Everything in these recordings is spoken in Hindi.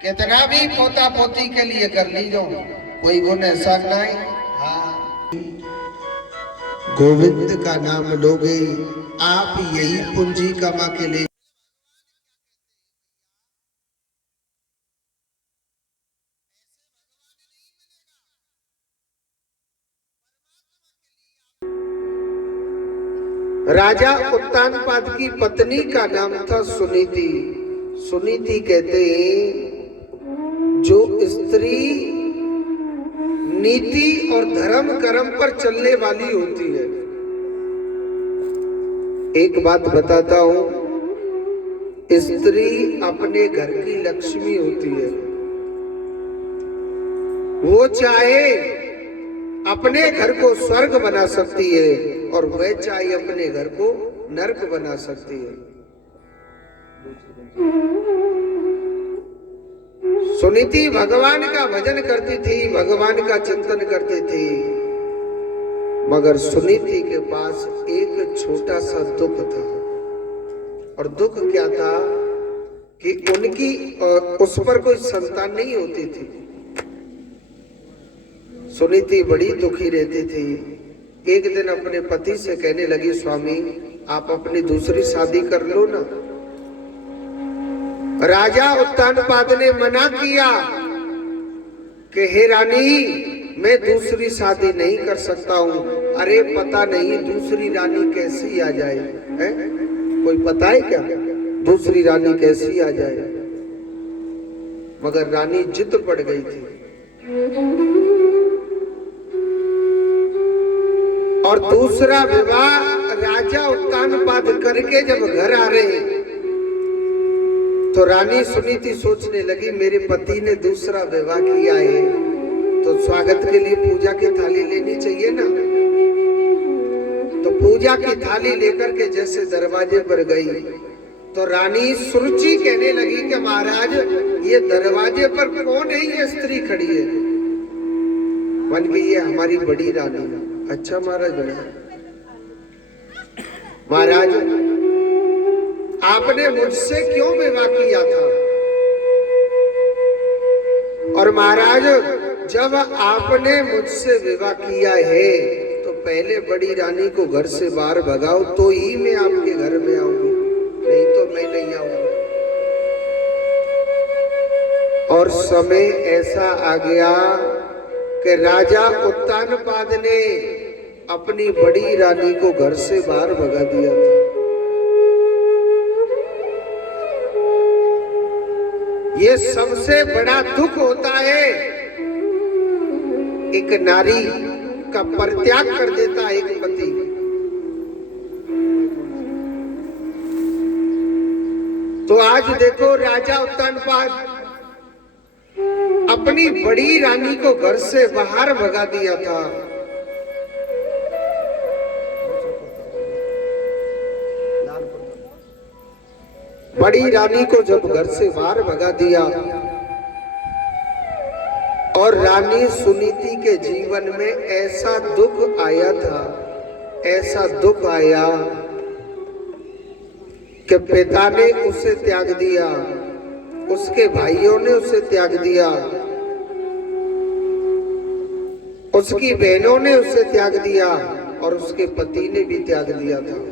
कितना भी पोता पोती के लिए कर लीजो, कोई गुण ऐसा नहीं। हाँ, गोविंद का नाम लोगे आप, यही पूंजी कमा के ले। राजा उत्तानपाद की पत्नी का नाम था सुनीति। सुनीति कहते हैं जो स्त्री नीति और धर्म कर्म पर चलने वाली होती है। एक बात बताता हूं, स्त्री अपने घर की लक्ष्मी होती है। वो चाहे अपने घर को स्वर्ग बना सकती है और वह चाहे अपने घर को नरक बना सकती है। सुनीति भगवान का भजन करती थी, भगवान का चिंतन करती थी, मगर सुनीति के पास एक छोटा सा दुख था। और दुख क्या था कि उनकी उस पर कोई संतान नहीं होती थी। सुनीति बड़ी दुखी रहती थी। एक दिन अपने पति से कहने लगी, स्वामी आप अपनी दूसरी शादी कर लो ना। राजा उत्तानपाद ने मना किया कि हे रानी मैं दूसरी शादी नहीं कर सकता हूं। अरे पता नहीं दूसरी रानी कैसी आ जाए, है? कोई पता है क्या दूसरी रानी कैसी आ जाए? मगर रानी जिद पड़ गई थी। और दूसरा विवाह राजा उत्तानपाद करके जब घर आ रहे तो रानी सुनीति सोचने लगी मेरे पति ने दूसरा विवाह किया है तो स्वागत के लिए पूजा की थाली लेनी चाहिए ना। तो पूजा की थाली लेकर के जैसे दरवाजे पर गई तो रानी सुरुचि कहने लगी कि महाराज ये दरवाजे पर कौन है, ये स्त्री खड़ी है। बन गई ये हमारी बड़ी रानी है। अच्छा महाराज बना, महाराज आपने मुझसे क्यों विवाह किया था? और महाराज जब आपने मुझसे विवाह किया है तो पहले बड़ी रानी को घर से बाहर भगाओ तो ही मैं आपके घर में आऊंगी, नहीं तो मैं नहीं आऊंगी। और समय ऐसा आ गया कि राजा उत्तानपाद ने अपनी बड़ी रानी को घर से बाहर भगा दिया था। ये सबसे बड़ा दुख होता है, एक नारी का परित्याग कर देता है एक पति। तो आज देखो राजा उत्तानपाद अपनी बड़ी रानी को घर से बाहर भगा दिया था। बड़ी रानी को जब घर से बाहर भगा दिया और रानी सुनीति के जीवन में ऐसा दुख आया था, ऐसा दुख आया कि पिता ने उसे त्याग दिया, उसके भाइयों ने उसे त्याग दिया, उसकी बहनों ने उसे त्याग दिया और उसके पति ने भी त्याग दिया था।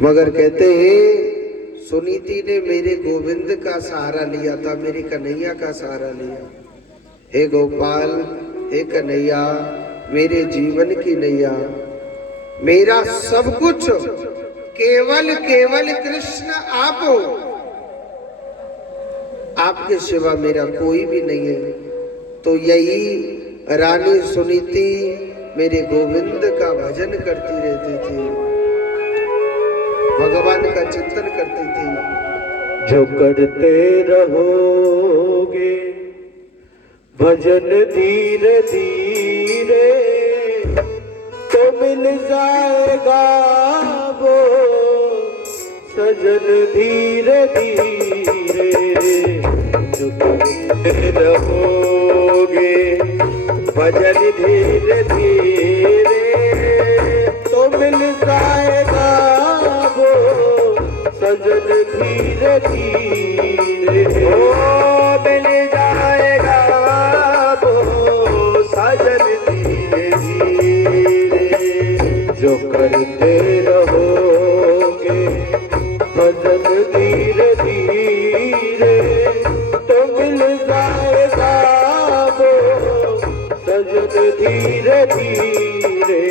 मगर कहते हैं सुनीति ने मेरे गोविंद का सहारा लिया था, मेरे कन्हैया का सहारा लिया। हे गोपाल, हे कन्हैया, मेरे जीवन की नैया, मेरा सब कुछ केवल केवल कृष्ण आप हो, आपके सिवा मेरा कोई भी नहीं है। तो यही रानी सुनीति मेरे गोविंद का भजन करती रहती थी, भगवान का चिंतन करती थी। जो करते रहोगे भजन धीरे धीरे तो मिल जाएगा वो सजन धीरे धीरे। जो करते रहोगे भजन धीरे धीरे तो मिल जाएगा वो सजन धीरे धीरे। करते रहोगे भजन धीरे धीरे तो मिल जाएगा वो सजन धीरे धीरे।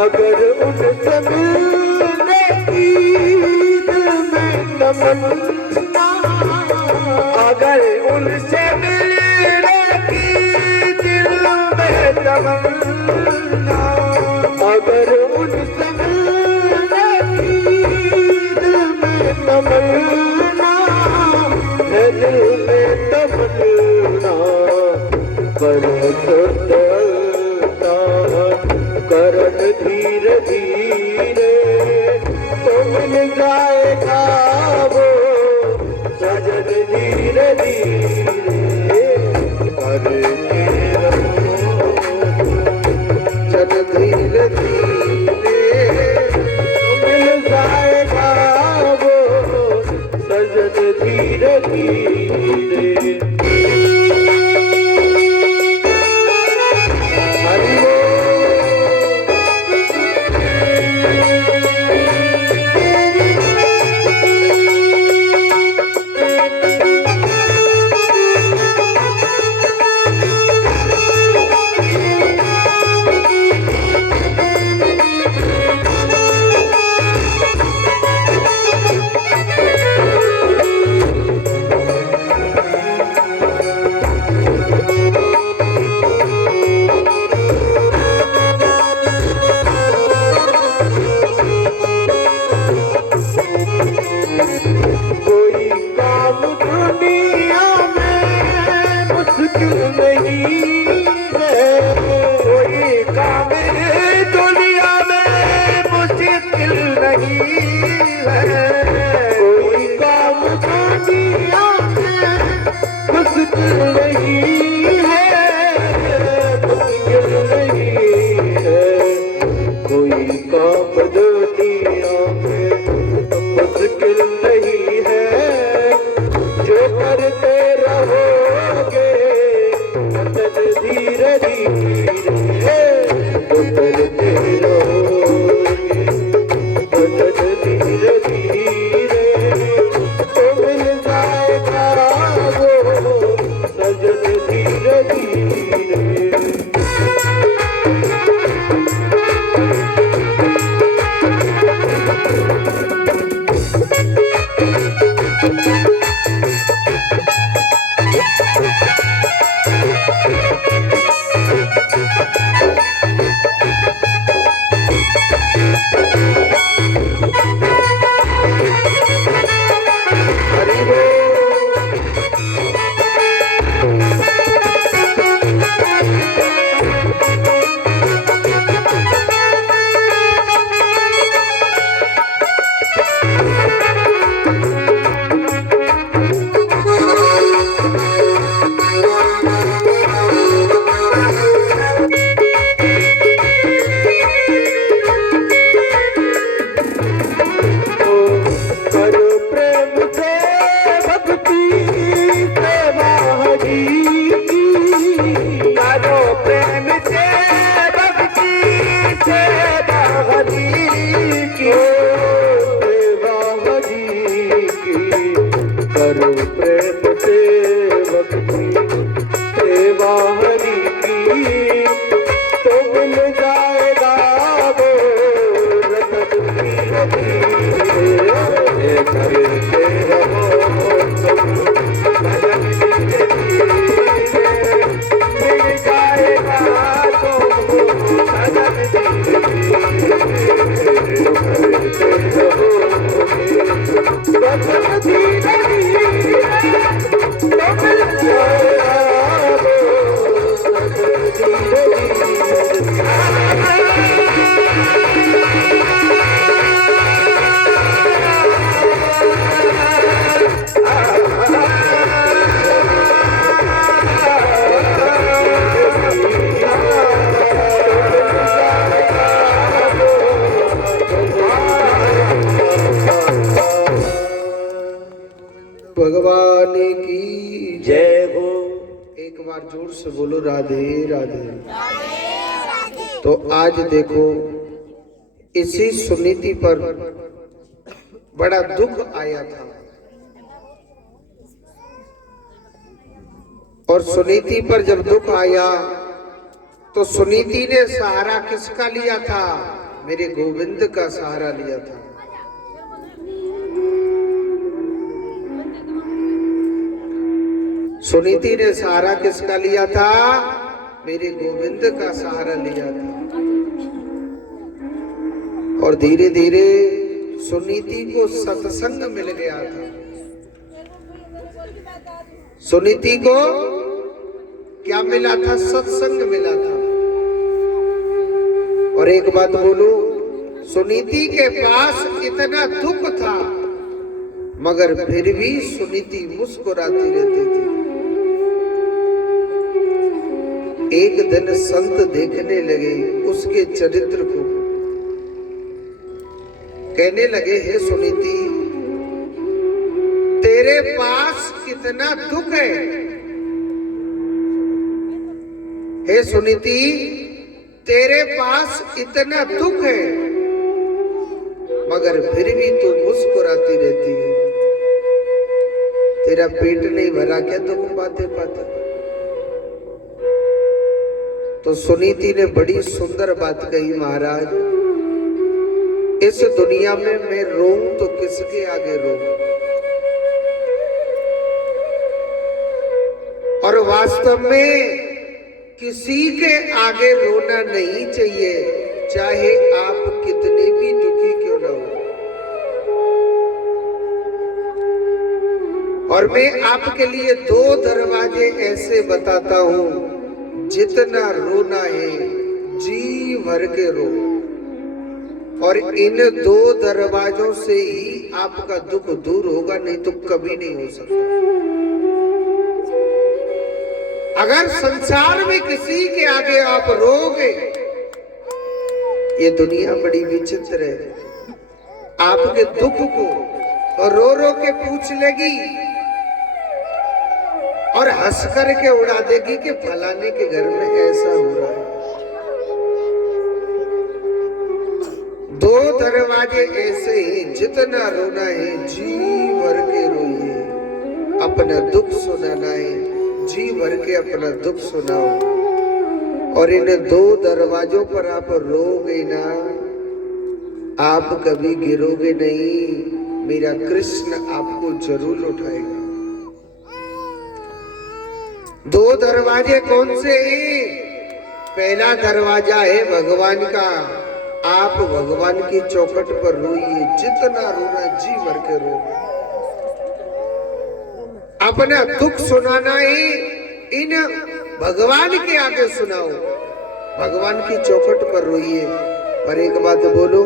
अगर उनसे मिलने की दिल में तमन्ना, अगर उनसे मिलने की दिल में तमन्ना, अगर उनसे मिलने की दिल में तमन्ना है, दिल में तमन्ना बरसता करण धीरे धीरे तो मिल जाएगा वो सजन धीरे धीरे। करते रहो चल धीरे धीरे तो मिल जाएगा वो सजन धीरे धीरे। हरि बोल। कोई काम दुनिया में मुश्किल नहीं है, कोई काम दुनिया में मुश्किल नहीं है, कोई काम दुनिया में मुश्किल नहीं है, मुश्किल नहीं है, कोई काम दुनिया में मुश्किल नहीं है, जो करते रहोगे भजन धीरे धीरे, जो करते रहोगे भजन धीरे धीरे तो मिल जाएगा वो सजन धीरे धीरे। हरि बोल। करो प्रेम से भक्ति सेवा हरि की, करो प्रेम से भक्ति सेवा हरि की, सेवा हरि की, करो प्रेम से भक्ति सेवा हरि की तो मिल जाएगा वो रतन धीरे धीरे। करते रहो भजन धीरे धीरे मिल जाएगा तो भजन धीरे धीरे। करते रहो भजन धीरे धीरे तो से बोलो राधे राधे। तो आज देखो इसी सुनीति पर बड़ा दुख आया था और सुनीति पर जब दुख आया तो सुनीति ने सहारा किसका लिया था? मेरे गोविंद का सहारा लिया था। सुनीति ने सहारा किसका लिया था? मेरे गोविंद का सहारा लिया था। और धीरे धीरे सुनीति को सत्संग मिल गया था। सुनीति को क्या मिला था? सत्संग मिला था। और एक बात बोलो, सुनीति के पास इतना दुख था मगर फिर भी सुनीति मुस्कुराती रहती थी। एक दिन संत देखने लगे उसके चरित्र को, कहने लगे हे सुनीति, तेरे पास कितना दुख है। हे सुनीति, तेरे पास इतना दुख है मगर फिर भी तू मुस्कुराती रहती है। तेरा पेट नहीं भरा क्या तुम पाते पाते? तो सुनीति ने बड़ी सुंदर बात कही, महाराज इस दुनिया में मैं रोऊं तो किसके आगे रोऊं? और वास्तव में किसी के आगे रोना नहीं चाहिए, चाहे आप कितने भी दुखी क्यों न हो। और मैं आपके लिए 2 दरवाजे ऐसे बताता हूं, जितना रोना है जी भर के रो। और इन 2 दरवाजों से ही आपका दुख दूर होगा, नहीं तो कभी नहीं हो सकता। अगर संसार में किसी के आगे आप रोगे, ये दुनिया बड़ी विचित्र है, आपके दुख को रो रो के पूछ लेगी और हंस करके उड़ा देगी कि फलाने के घर में ऐसा हो रहा है। 2 दरवाजे ऐसे ही, जितना रोना है जी भर के रोइए, अपना दुख सुनाना है जी भर के अपना दुख सुनाओ। और इन 2 दरवाजों पर आप रोगे ना, आप कभी गिरोगे नहीं, मेरा कृष्ण आपको जरूर उठाएगा। 2 दरवाजे कौन से हैं? पहला दरवाजा है भगवान का। आप भगवान की चौखट पर रोइए, जितना रोना जी भर के रो। अपना दुख सुनाना है इन भगवान के आगे सुनाओ, भगवान की चौखट पर रोइए। पर एक बात बोलो,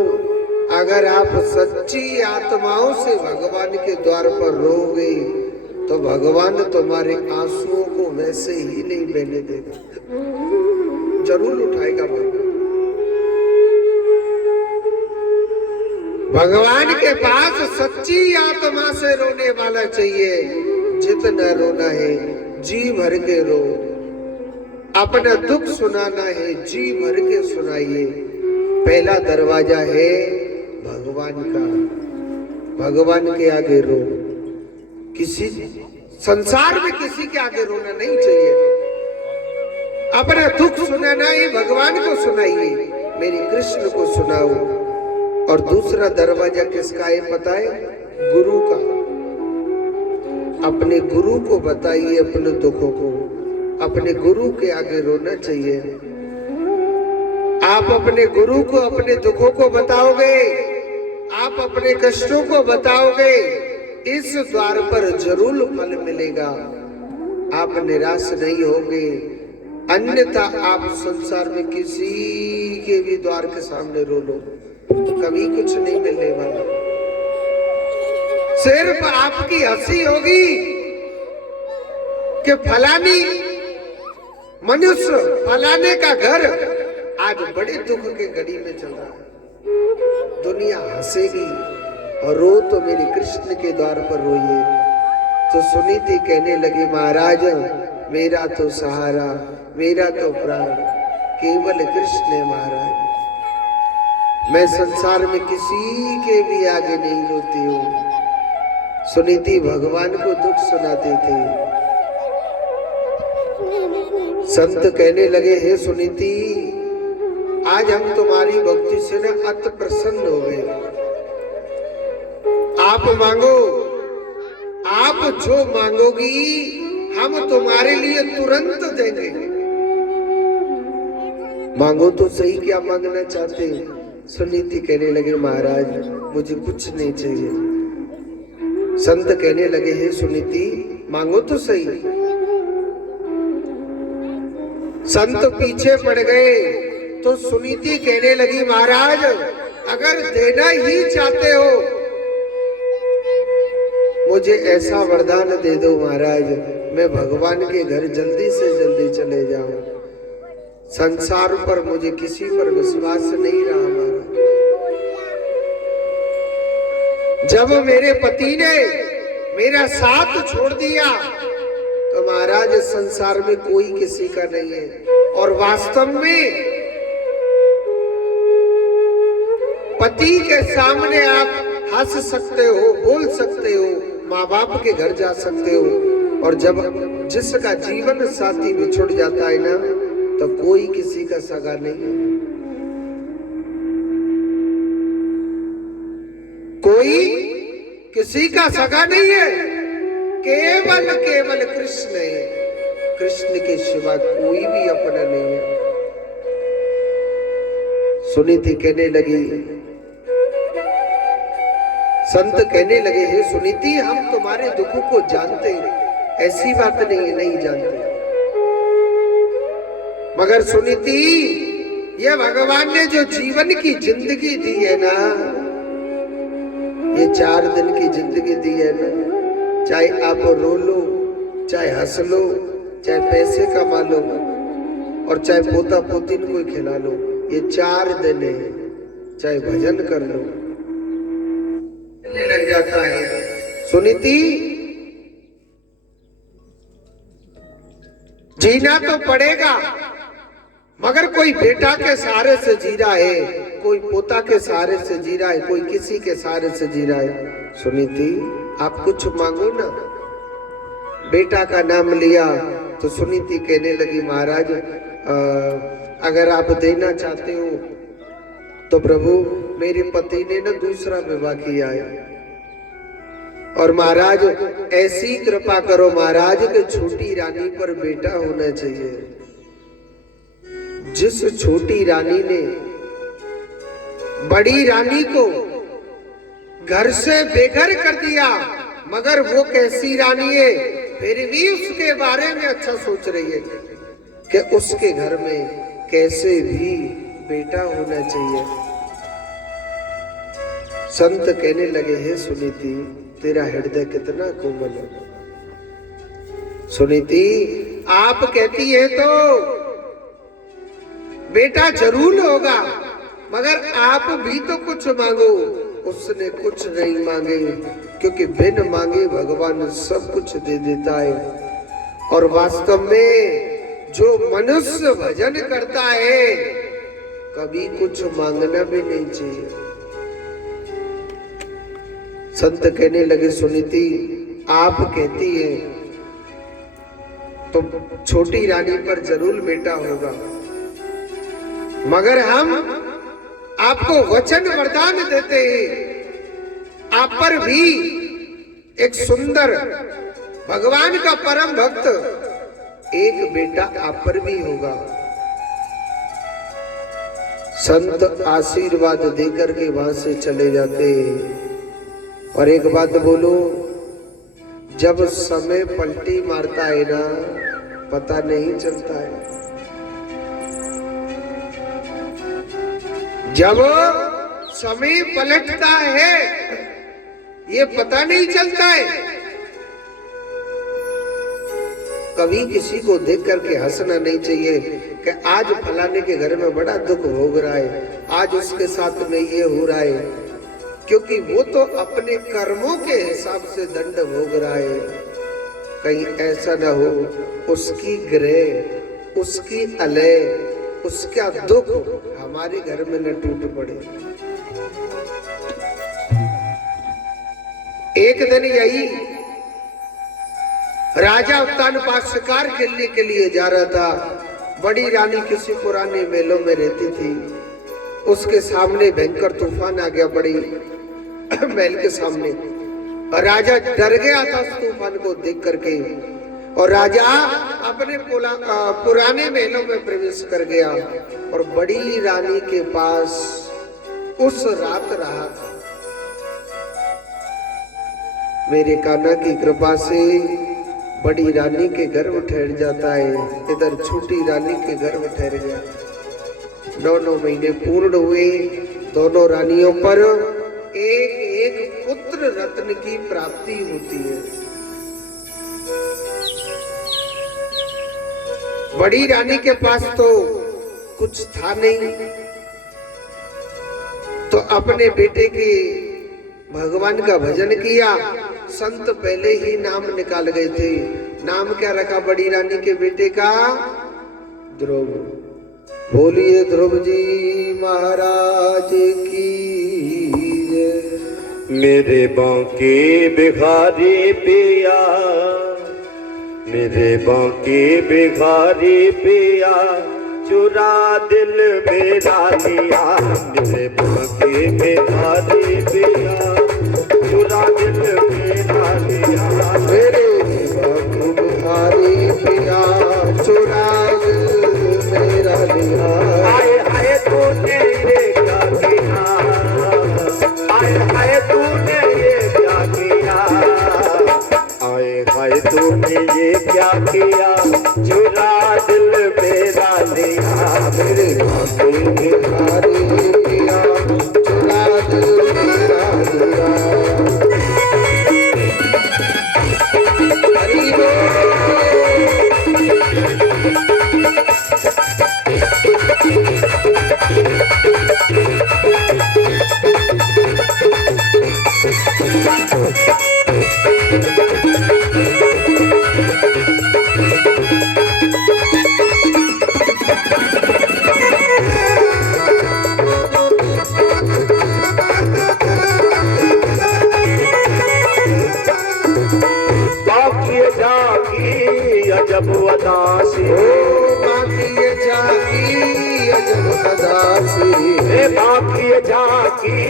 अगर आप सच्ची आत्माओं से भगवान के द्वार पर रोगे तो भगवान तुम्हारे आंसुओं को वैसे ही नहीं बहने देगा, जरूर उठाएगा। भगवान के पास सच्ची आत्मा से रोने वाला चाहिए। जितना रोना है जी भर के रो, अपना दुख सुनाना है जी भर के सुनाइए। पहला दरवाजा है भगवान का, भगवान के आगे रो। किसी संसार में किसी के आगे रोना नहीं चाहिए। अपना दुख सुनाना है भगवान को सुनाइए, मेरे कृष्ण को सुनाओ। और दूसरा दरवाजा किसका है पता है? गुरु का। अपने गुरु को बताइए अपने दुखों को, अपने गुरु के आगे रोना चाहिए। आप अपने गुरु को अपने दुखों को बताओगे, आप अपने कष्टों को बताओगे, इस द्वार पर जरूर फल मिलेगा, आप निराश नहीं होंगे। अन्यथा आप संसार में किसी के भी द्वार के सामने रो लो, कभी कुछ नहीं मिलने वाला। सिर्फ आपकी हंसी होगी कि फलानी मनुष्य, फलाने का घर आज बड़े दुख के घड़ी में चल रहा है। दुनिया हंसेगी और रो तो मेरे कृष्ण के द्वार पर रोइए। तो सुनीति कहने लगी, महाराज मेरा तो सहारा, मेरा तो प्राण केवल कृष्ण है महाराज। मैं संसार में किसी के भी आगे नहीं रोती हूँ। सुनीति भगवान को दुख सुनाते थे। संत कहने लगे, हे सुनीति, आज हम तुम्हारी भक्ति से न अति प्रसन्न हो गए। आप मांगो, आप जो मांगोगी हम तुम्हारे लिए तुरंत देंगे। मांगो तो सही, क्या मांगना चाहते हैं? सुनीति कहने लगे, महाराज मुझे कुछ नहीं चाहिए। संत कहने लगे, हे सुनीति, मांगो तो सही। संत पीछे पड़ गए तो सुनीति कहने लगी, महाराज अगर देना ही चाहते हो मुझे ऐसा वरदान दे दो महाराज, मैं भगवान के घर जल्दी से जल्दी चले जाऊं। संसार पर मुझे किसी पर विश्वास नहीं रहा महाराज। जब मेरे पति ने मेरा साथ छोड़ दिया तो महाराज संसार में कोई किसी का नहीं है। और वास्तव में पति के सामने आप हंस सकते हो, बोल सकते हो, माँ बाप के घर जा सकते हो, और जब जिसका जीवन साथी बिछुड़ जाता है ना, तो कोई किसी का सगा नहीं है। कोई किसी का सगा नहीं है, केवल केवल कृष्ण है। कृष्ण के सिवा कोई भी अपना नहीं है। सुनीति कहने लगी, संत कहने लगे, हे सुनीति, हम तुम्हारे दुखों को जानते हैं, ऐसी बात नहीं है, नहीं जानते। मगर सुनीति, ये भगवान ने जो जीवन की जिंदगी दी है ना, ये 4 दिन की जिंदगी दी है ना, चाहे आप रो लो, चाहे हंस लो, चाहे पैसे कमा लो, और चाहे पोता पोती को खिला लो, ये 4 दिन है। चाहे भजन कर लो, लग जाता है। सुनीति, जीना तो पड़ेगा, मगर कोई बेटा के सहारे से जी रहा है, कोई पोता के सहारे से जी रहा है, कोई किसी के सहारे से जी रहा है। सुनीति, आप कुछ मांगो ना। बेटा का नाम लिया तो सुनीति कहने लगी, महाराज अगर आप देना चाहते हो तो प्रभु, मेरे पति ने ना दूसरा विवाह किया है, और महाराज ऐसी कृपा करो महाराज कि छोटी रानी पर बेटा होना चाहिए। जिस छोटी रानी ने बड़ी रानी को घर से बेघर कर दिया, मगर वो कैसी रानी है, फिर भी उसके बारे में अच्छा सोच रही है कि उसके घर में कैसे भी बेटा होना चाहिए। संत कहने लगे, हे सुनीति, तेरा हृदय कितना कोमल है। सुनीति, आप कहती है तो बेटा जरूर होगा, मगर आप भी तो कुछ मांगो। उसने कुछ नहीं मांगे, क्योंकि बिन मांगे भगवान सब कुछ दे देता है। और वास्तव में जो मनुष्य भजन करता है, कभी कुछ मांगना भी नहीं चाहिए। संत कहने लगे, सुनीति, आप कहती है तो छोटी रानी पर जरूर बेटा होगा, मगर हम आपको वचन वरदान देते हैं, आप पर भी एक सुंदर भगवान का परम भक्त एक बेटा आप पर भी होगा। संत आशीर्वाद देकर के वहां से चले जाते हैं। और एक बात बोलो, जब समय पलटी मारता है ना, पता नहीं चलता है। जब समय पलटता है, ये पता नहीं चलता है। कभी किसी को देख करके हंसना नहीं चाहिए कि आज फलाने के घर में बड़ा दुख भोग रहा है, आज उसके साथ में ये हो रहा है, क्योंकि वो तो अपने कर्मों के हिसाब से दंड भोग रहा है। कहीं ऐसा न हो उसकी ग्रह, उसकी अलय, उसका दुख हमारे घर में न टूट पड़े। एक दिन यही राजा उत्तानपाद शिकार खेलने के लिए जा रहा था। बड़ी रानी किसी पुराने मेलों में रहती थी। उसके सामने भयंकर तूफान आ गया, बड़ी महल के सामने। और राजा डर गया था उस तूफान को देख करके, और राजा अपने पुराने महलों में प्रवेश कर गया और बड़ी रानी के पास उस रात रहा था। मेरे कान्हा की कृपा से बड़ी रानी के गर्भ ठहर जाता है, इधर छोटी रानी के गर्भ ठहर गया। 9 महीने पूर्ण हुए। दोनों रानियों पर एक एक पुत्र रत्न की प्राप्ति होती है। बड़ी रानी के पास तो कुछ था नहीं, तो अपने बेटे के भगवान का भजन किया। संत पहले ही नाम निकाल गए थे। नाम क्या रखा बड़ी रानी के बेटे का? ध्रुव। बोलिए ध्रुव जी महाराज की जय। मेरे बांके बिहारी पिया, मेरे बांके बिहारी पिया, चुरा दिल मेरा लिया। मेरे बांके बिहारी पिया, चुरा दिल मेरा लिया। मेरे बांके बिहारी पिया, चुरा दिल मेरा लिया। आए हाय तूने ये क्या किया, आए हाय तूने ये क्या किया, आए हाय तूने ये क्या किया, चुरा दिल मेरा लिया। मेरे बांके बिहारी पिया, चुरा दिल मेरा लिया। हरि बोल। बाकी जागी अजब अदासी, बाकी जागी अजब अदासी। बाकी जागी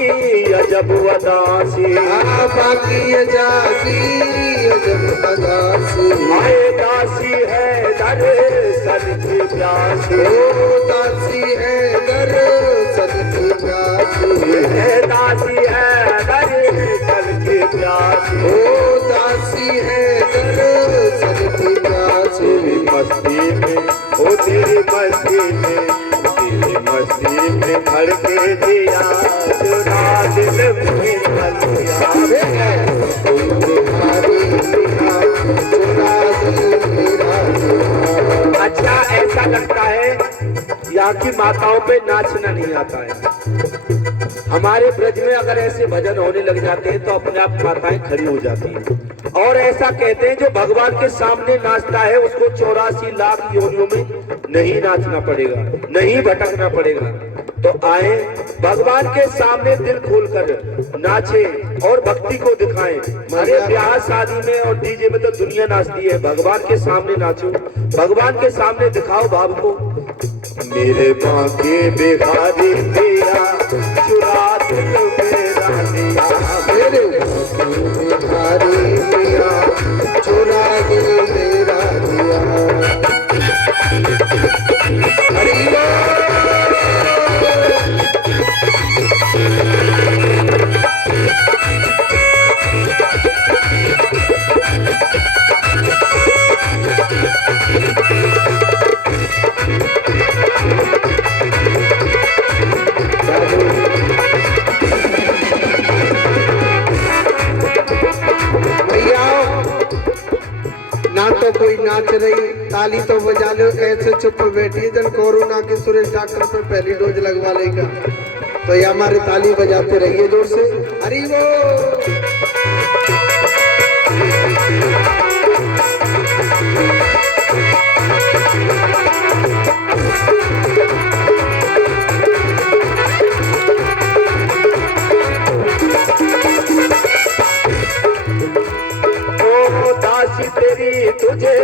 अजब अदासी। बाकी जागी अजब अदासी। आए दासी है दर्शन की प्यासी, ओ दासी है दर्शन की प्यासी। दासी है दर्शन की प्यासी। ओ दासी है दर्शन की प्यासी। तेरी मस्ती में, ओ तेरी मस्ती में, तेरी मस्ती में धड़के दिया, चुरा दिल मेरा लिया। बिहारी पिया, चुरा दिल मेरा लिया। अच्छा ऐसा लगता है यहाँ की माताओं पे नाचना नहीं आता है। हमारे ब्रज में अगर ऐसे भजन होने लग जाते हैं तो अपने आप माताएं खड़ी हो जाती हैं। और ऐसा कहते हैं जो भगवान के सामने नाचता है उसको 84 लाख योनियों में नहीं नाचना पड़ेगा, नहीं भटकना पड़ेगा। तो आए भगवान के सामने दिल खोलकर नाचे और भक्ति को दिखाएं। अरे ब्याह शादी में और डीजे में तो दुनिया नाचती है, भगवान के सामने नाचो, भगवान के सामने दिखाओ भाव को। मेरे बांके बिहारी पिया, चुरा दिल मेरा लिया। मेरे बिहारी पिया, चुरा दिल मेरा लिया। हरि बोल। ना तो कोई नाच रही, ताली तो बजा लो, ऐसे चुप बैठी। जन कोरोना के सुरेश डॉक्टर पे पहली डोज लगवा लेगा तो ये हमारे ताली बजाते रहिए जोर से। हरि बोल। दासी तेरी तुझे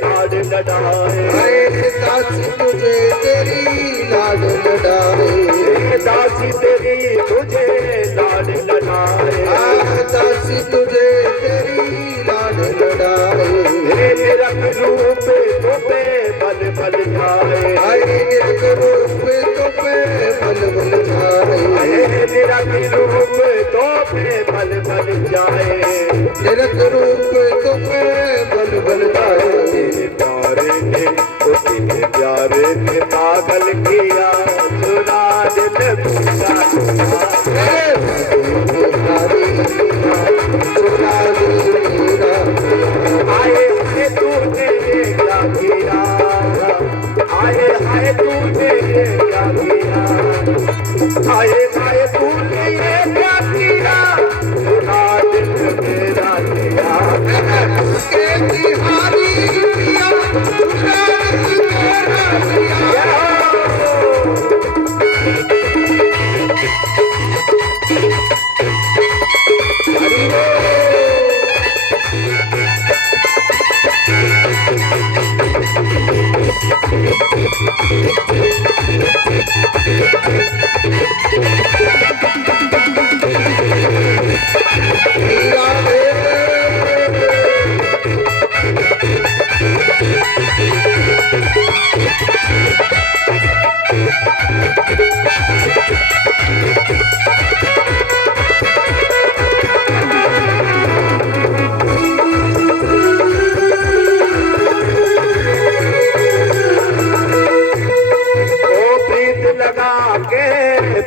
लाड लड़ाए, दासी तुझे तेरी लाड लड़ाए, दासी तेरी तुझे लाड लड़ाए, दासी तुझे तेरी लाड लड़ाए, मेरा रूप तो पे बल बल जाए, निरख रूप तो पे बल बल जाए, मेरा रूप तो पे बल बल जाए, निरख रूप तो पे बल बल जाए। तेरे प्यारे ने पागल किया, चुरा दिल मेरा, आए हाय तूने ये क्या किया, आए हाय तूने ये क्या किया, आए हाय तूने ये क्या किया, चुरा दिल मेरा किया, के बिहारी पिया चुरा दिल मेरा पिया।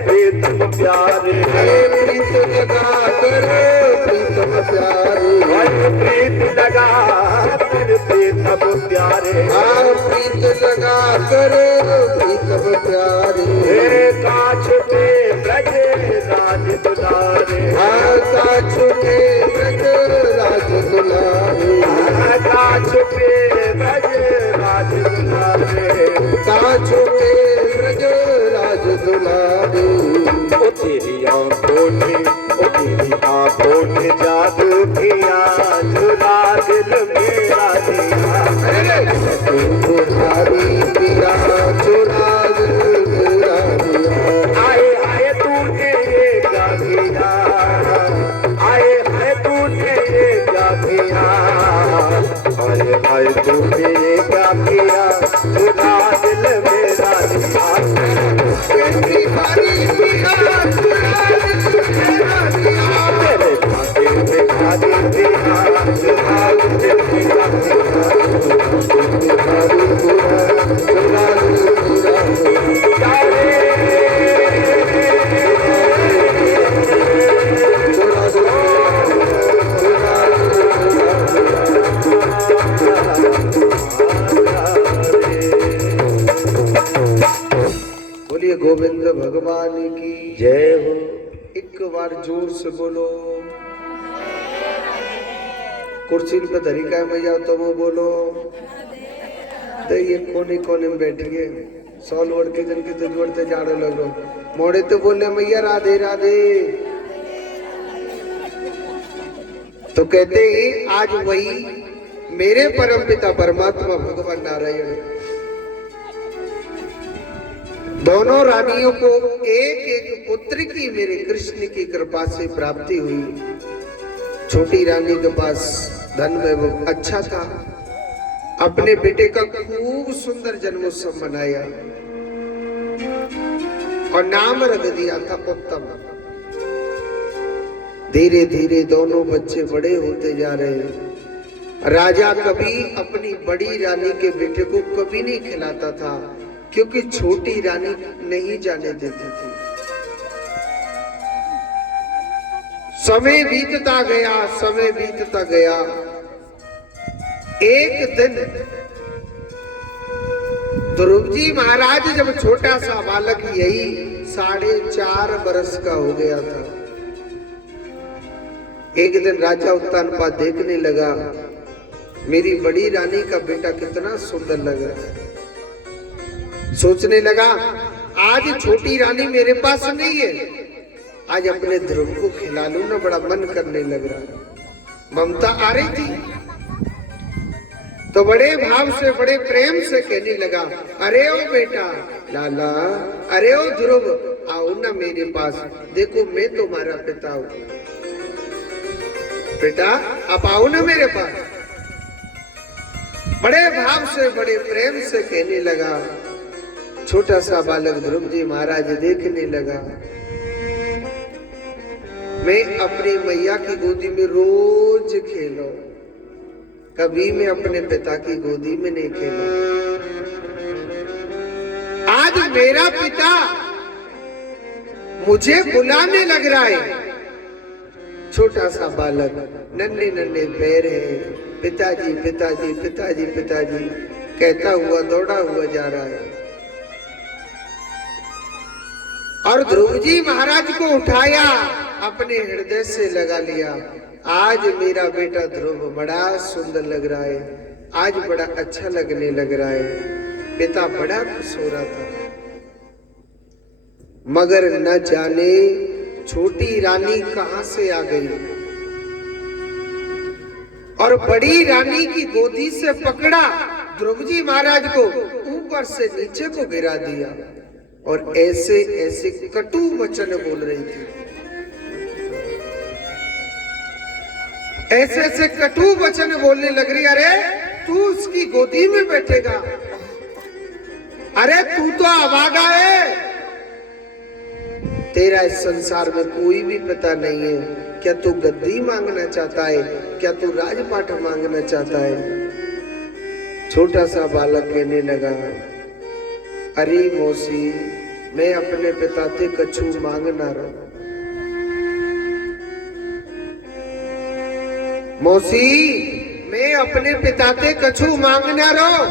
प्रीतम प्यारे, प्रीत लगा कर प्रीतम प्यारे, प्रीत लगा कर प्रीतम प्यारे, प्रीत लगा कर प्रीतम प्यारे, काछ पे ब्रज राज दुलारे, काछ पे ब्रज राज दुलारे, काछ पे ब्रज राज दुलारे, काछ पे ब्रज राज दुलारे। ओ तेरी आंखों ने जादू किया, चुरा दिल मेरा दिया, तुम्हारी पिया चुरा दिल मेरा दिया। आए आए तूने ये क्या किया, आए आए तूने ये क्या किया, आए आए तूने ये क्या किया, चुरा दिल मेरा दिया, तुम्हारी पिया चुरा दिल मेरा दिया। तेरे खाते में खादी दिया, चुरा दिल मेरा दिया, तुम्हारी पिया चुरा दिल मेरा दिया। चुरा दिल बोलिए गोविंद भगवान की जय हो। एक बार जोर से बोलो। कुर्सी पे धरी का मैया तो वो बोलो। तो ये कोने कोने में बैठिए सॉल ओढ़ के जन के तो जोड़ते जा रहे लोग मोड़े तो बोले मैया राधे राधे। तो कहते हैं आज वही मेरे परम पिता परमात्मा भगवान नारायण दोनों रानियों को एक एक पुत्र की मेरे कृष्ण की कृपा से प्राप्ति हुई। छोटी रानी के पास धन में वो अच्छा था, अपने बेटे का खूब सुंदर जन्मोत्सव मनाया और नाम रख दिया था उत्तम। धीरे धीरे दोनों बच्चे बड़े होते जा रहे हैं। राजा कभी अपनी बड़ी रानी के बेटे को कभी नहीं खिलाता था क्योंकि छोटी रानी नहीं जाने देती थी। समय बीतता गया, समय बीतता गया। एक दिन ध्रुव जी महाराज जब छोटा सा बालक यही 4.5 बरस का हो गया था, एक दिन राजा उत्तानपाद देखने लगा मेरी बड़ी रानी का बेटा कितना सुंदर लग रहा है। सोचने लगा आज छोटी रानी मेरे पास नहीं है, आज अपने ध्रुव को खिला लूं ना, बड़ा मन करने लग रहा। ममता आ रही थी तो बड़े भाव से बड़े प्रेम से कहने लगा, अरे ओ बेटा लाला, अरे ओ ध्रुव, आओ ना मेरे पास, देखो मैं तुम्हारा पिता हूं, बेटा आप आओ ना मेरे पास। बड़े भाव से बड़े प्रेम से कहने लगा। छोटा सा बालक ध्रुव जी महाराज देखने लगा, मैं अपनी मैया की गोदी में रोज खेलो, कभी मैं अपने पिता की गोदी में नहीं खेला। आज मेरा पिता मुझे बुलाने लग रहा है। छोटा सा बालक, नन्हे नन्हे पैर है, पिताजी पिताजी पिताजी पिताजी कहता हुआ दौड़ा हुआ जा रहा है। और ध्रुव जी महाराज को उठाया, अपने हृदय से लगा लिया। आज मेरा बेटा ध्रुव बड़ा सुंदर लग रहा है, आज बड़ा अच्छा लगने लग रहा है। पिता बड़ा खुश हो रहा था, मगर न जाने छोटी रानी कहां से आ गई और बड़ी रानी की गोदी से पकड़ा ध्रुव जी महाराज को, ऊपर से नीचे को गिरा दिया और ऐसे ऐसे कटु वचन बोल रही थी, ऐसे ऐसे कटु वचन बोलने लग रही। अरे तू उसकी गोदी में बैठेगा, अरे तू तो अभागा है, तेरा इस संसार में कोई भी पता नहीं है, क्या तू गद्दी मांगना चाहता है, क्या तू राजपाट मांगना चाहता है। छोटा सा बालक कहने लगा, अरे मौसी मैं अपने पिता से कछु मांगना रहा। मौसी मैं अपने पिता से कछु मांगना रहो,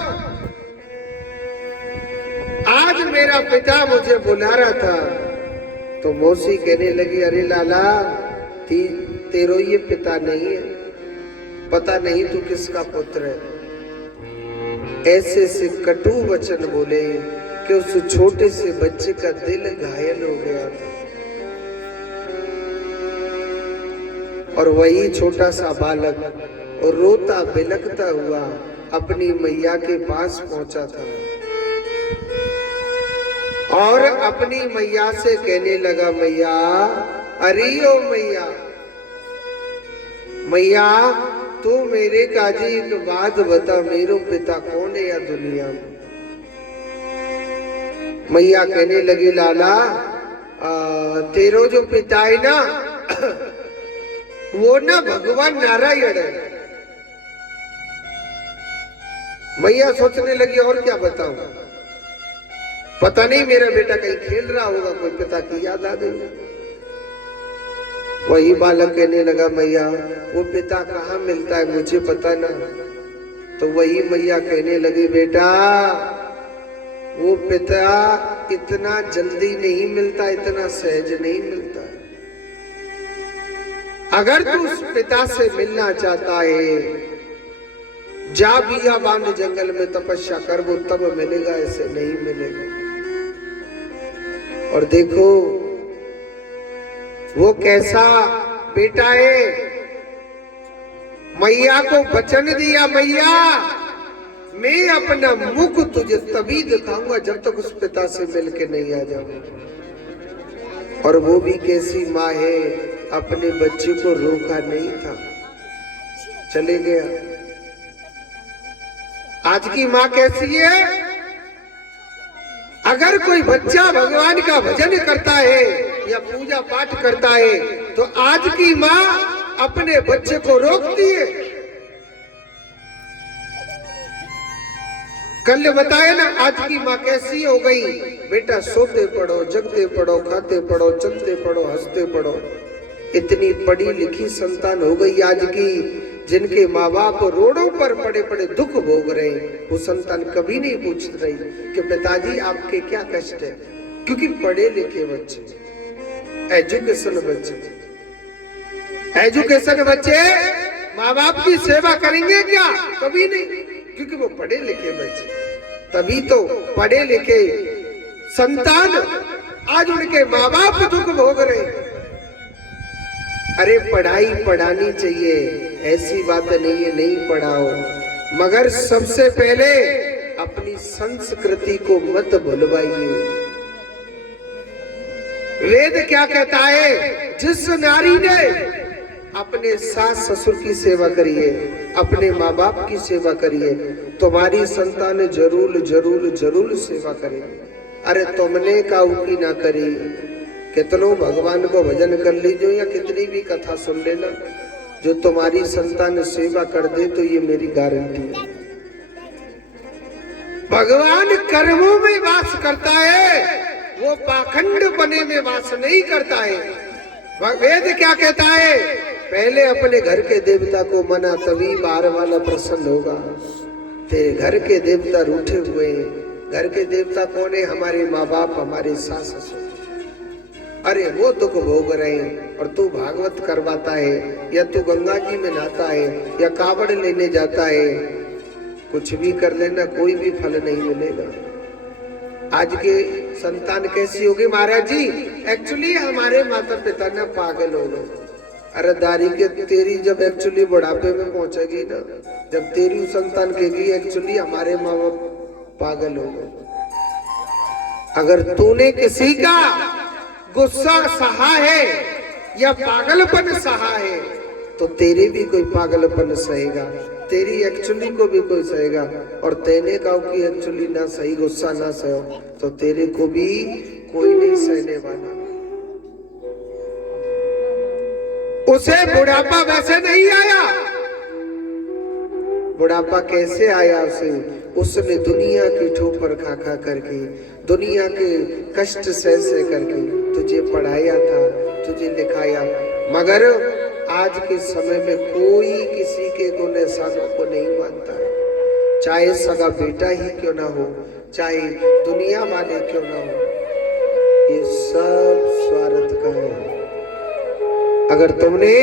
आज मेरा पिता मुझे बुला रहा था। तो मौसी कहने लगी, अरे लाला तेरो ये पिता नहीं है, पता नहीं तू किसका पुत्र है। ऐसे से कटु वचन बोले कि उस छोटे से बच्चे का दिल घायल हो गया था। और वही छोटा सा बालक और रोता बिलखता हुआ अपनी मैया के पास पहुंचा था और अपनी मैया से कहने लगा, मैया अरे ओ मैया, मैया तू मेरे काजी एक बात बता, मेरो पिता कौन है या दुनिया में। मैया कहने लगी, लाला तेरो जो पिता है ना वो ना भगवान नारायण है। मैया सोचने लगी और क्या बताऊं, पता नहीं मेरा बेटा कहीं खेल रहा होगा, कोई पिता की याद आ गई। वही बालक कहने लगा, मैया वो पिता कहाँ मिलता है मुझे पता ना। तो वही मैया कहने लगी, बेटा वो पिता इतना जल्दी नहीं मिलता, इतना सहज नहीं मिलता। अगर तू उस पिता से मिलना चाहता है, जा बियाबान जंगल में तपस्या कर, वो तब मिलेगा, ऐसे नहीं मिलेगा। और देखो वो कैसा बेटा है, मैया को वचन दिया, मैया मैं अपना मुख तुझे तभी दिखाऊंगा जब तक उस पिता से मिलके नहीं आ जाऊं। और वो भी कैसी माँ है, अपने बच्चे को रोका नहीं था, चले गया। आज की माँ कैसी है, अगर कोई बच्चा भगवान का भजन करता है या पूजा पाठ करता है तो आज की माँ अपने बच्चे को रोकती है। कल बताए ना आज की माँ कैसी हो गई, बेटा सोते पढ़ो, जगते पढ़ो, खाते पढ़ो, चलते पढ़ो, हंसते पढ़ो। इतनी पढ़ी लिखी संतान हो गई आज की, जिनके माँ बाप रोडों पर पड़े पड़े दुख भोग रहे, वो संतान कभी नहीं पूछ रही कि पिताजी आपके क्या कष्ट है, क्योंकि पढ़े लिखे बच्चे, एजुकेशन बच्चे माँ बाप की सेवा करेंगे क्या, कभी नहीं, क्योंकि वो पढ़े लिखे बच्चे। तभी तो पढ़े लिखे संतान आज उनके माँ बाप दुख भोग रहे। अरे पढ़ाई पढ़ानी चाहिए, ऐसी बात नहीं है नहीं पढ़ाओ, मगर सबसे पहले अपनी संस्कृति को मत भुलवाइए। वेद क्या कहता है, जिस नारी ने अपने सास ससुर की सेवा करिए, अपने माँ बाप की सेवा करिए, तुम्हारी संतान जरूर जरूर जरूर सेवा करे। अरे तुमने काऊ की ना करी, कितनों भगवान को भजन कर लीजिए या कितनी भी कथा सुन लेना, जो तुम्हारी संतान सेवा कर दे तो ये मेरी गारंटी है। भगवान कर्मों में वास करता है, वो पाखंड बने में वास नहीं करता है। वेद क्या कहता है, पहले अपने घर के देवता को मना, तभी बाहर वाला प्रसन्न होगा। तेरे घर के देवता रूठे हुए हैं। घर के देवता कौन है? हमारे माँ बाप, हमारे सास ससुर। अरे वो दुख भोग रहे हैं और तू भागवत करवाता है, या तू गंगा जी में नहाता है, या कावड़ लेने जाता है, कुछ भी कर लेना, कोई भी फल नहीं मिलेगा। आज के संतान कैसी होगी महाराज जी? एक्चुअली हमारे माता पिता ना पागल हो गए। अरे दारी के तेरी जब एक्चुअली बुढ़ापे में पहुंचेगी ना, जब तेरी संतान कहेगी एक्चुअली हमारे माँ बाप पागल हो गए। अगर तूने किसी का गुस्सा सहा है या पागलपन सहा है, तो तेरे भी कोई पागलपन सहेगा, तेरी एक्चुअली को भी कोई सहेगा। और तेने का कि एक्चुअली ना सही, गुस्सा ना सहो, तो तेरे को भी कोई नहीं सहने वाला। उसे बुढ़ापा वैसे नहीं आया। बुढ़ापा कैसे आया उसे? उसने दुनिया की ठोकर खा खा करके, दुनिया के कष्ट सह सह करके तुझे पढ़ाया था, तुझे लिखाया। मगर आज के समय में कोई किसी के गुण एहसानों को नहीं मानता, चाहे सगा बेटा ही क्यों ना हो, चाहे दुनिया वाले क्यों ना हो, ये सब स्वार्थ का है। अगर तुमने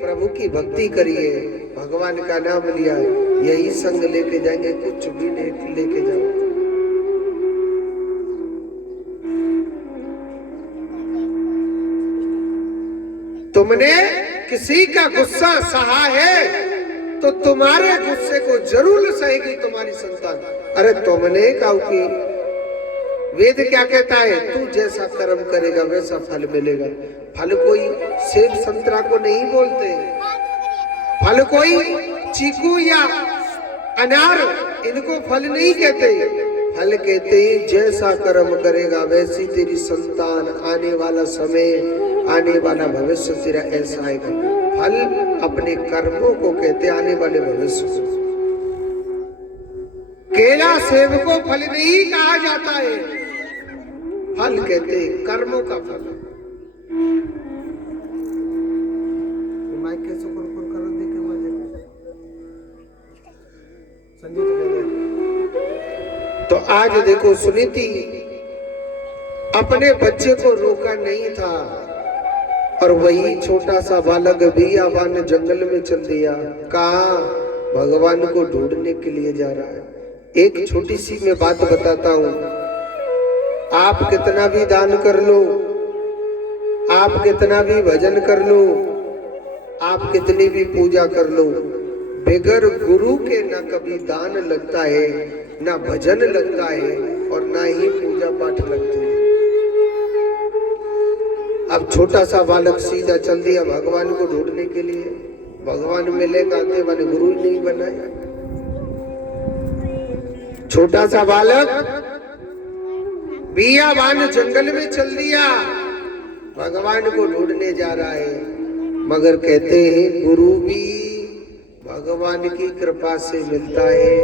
प्रभु की भक्ति करी है, भगवान का नाम लिया है, यही संग लेके जाएंगे, कुछ भी नहीं लेके जाओ। तुमने किसी का गुस्सा सहा है तो तुम्हारे गुस्से को जरूर सहेगी तुम्हारी संतान। अरे तुमने कहा कि वेद क्या कहता है, तू जैसा कर्म करेगा वैसा फल मिलेगा। फल कोई सेब संतरा को नहीं बोलते, फल कोई चीकू या अनार, इनको फल नहीं कहते। फल कहते हैं जैसा कर्म करेगा वैसी तेरी संतान, आने वाला समय, आने वाला भविष्य तेरा ऐसा आएगा। फल अपने कर्मों को कहते, आने वाले भविष्य को। केला सेब को फल नहीं कहा जाता है, फल कहते कर्मों का फल। तो आज देखो सुनीति अपने बच्चे को रोका नहीं था, और वही छोटा सा बालक बियाबान जंगल में चल दिया। कहा भगवान को ढूंढने के लिए जा रहा है। एक छोटी सी मैं बात बताता हूं, आप कितना भी दान कर लो, आप कितना भी भजन कर लो, आप कितनी भी पूजा कर लो, बगैर गुरु के ना कभी दान लगता है, ना भजन लगता है, और ना ही पूजा पाठ लगते हैं। अब छोटा सा बालक सीधा चल दिया भगवान को ढूंढने के लिए। भगवान मिले गाते वाले गुरु ही नहीं बनाया। छोटा सा बालक बियाबान जंगल में चल दिया, भगवान को ढूंढने जा रहा है। मगर कहते हैं गुरु भी भगवान की कृपा से मिलता है,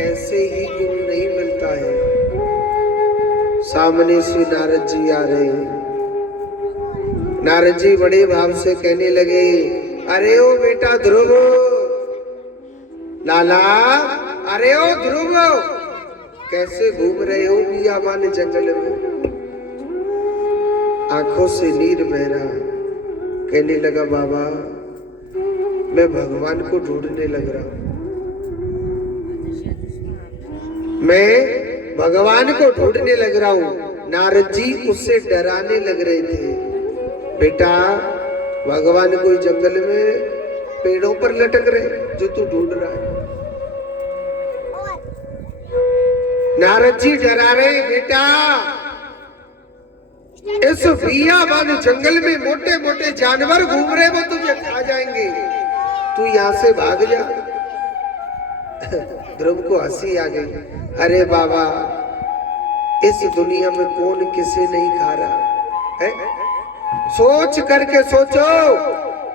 ऐसे ही गुरु नहीं मिलता है। सामने से नारद जी आ रहे हैं। नारद जी बड़े भाव से कहने लगे, अरे ओ बेटा ध्रुव, लाला, अरे ओ ध्रुव, कैसे घूम रहे हो बियाबान जंगल में? आंखों से नीर बह रहा। कहने लगा बाबा मैं भगवान को ढूंढने लग रहा हूं। मैं भगवान को ढूंढने लग रहा हूं। नारद जी उससे डराने लग रहे थे, बेटा भगवान कोई जंगल में पेड़ों पर लटक रहे जो तू ढूंढ रहा है। नारद जी डरा रहे, बेटा इस बियाबान जंगल में मोटे मोटे जानवर घूम रहे, वो तुझे खा जाएंगे, तू यहां से भाग जा। ध्रुव को हंसी आ गई, अरे बाबा इस दुनिया में कौन किसे नहीं खा रहा है? सोच करके सोचो,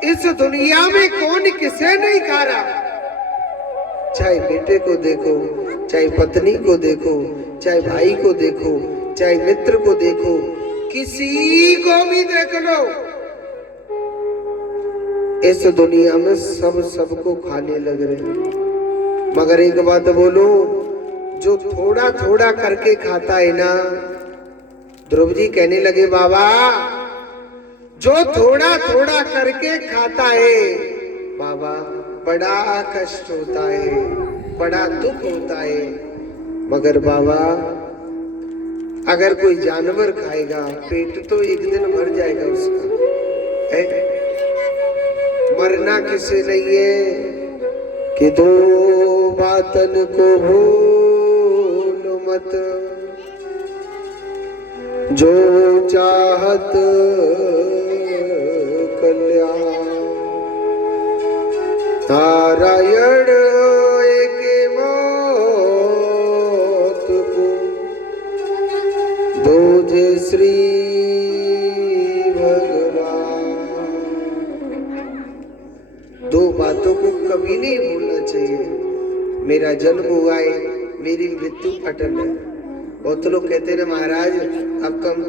इस दुनिया में कौन किसे नहीं खा रहा? चाहे बेटे को देखो, चाहे पत्नी को देखो, चाहे भाई को देखो, चाहे मित्र को देखो, किसी को भी देख लो, इस दुनिया में सब सबको खाने लग रहे हैं। मगर एक बात बोलो, जो थोड़ा थोड़ा करके खाता है ना, ध्रुव जी कहने लगे बाबा जो थोड़ा थोड़ा करके खाता है बाबा, बड़ा कष्ट होता है, बड़ा दुख होता है। मगर बाबा अगर कोई जानवर खाएगा, पेट तो एक दिन भर जाएगा उसका, है? मरना किसे नहीं है कि दो बातन को भूल मत, जो चाहत कल्याण। नारायण एक मौत को दूजे श्री भगवान। दो बातों को कभी नहीं भूलना चाहिए, मेरा जन्म हुआ है, मेरी मृत्यु अटल है। बहुत लोग कहते हैं महाराज अब तो हम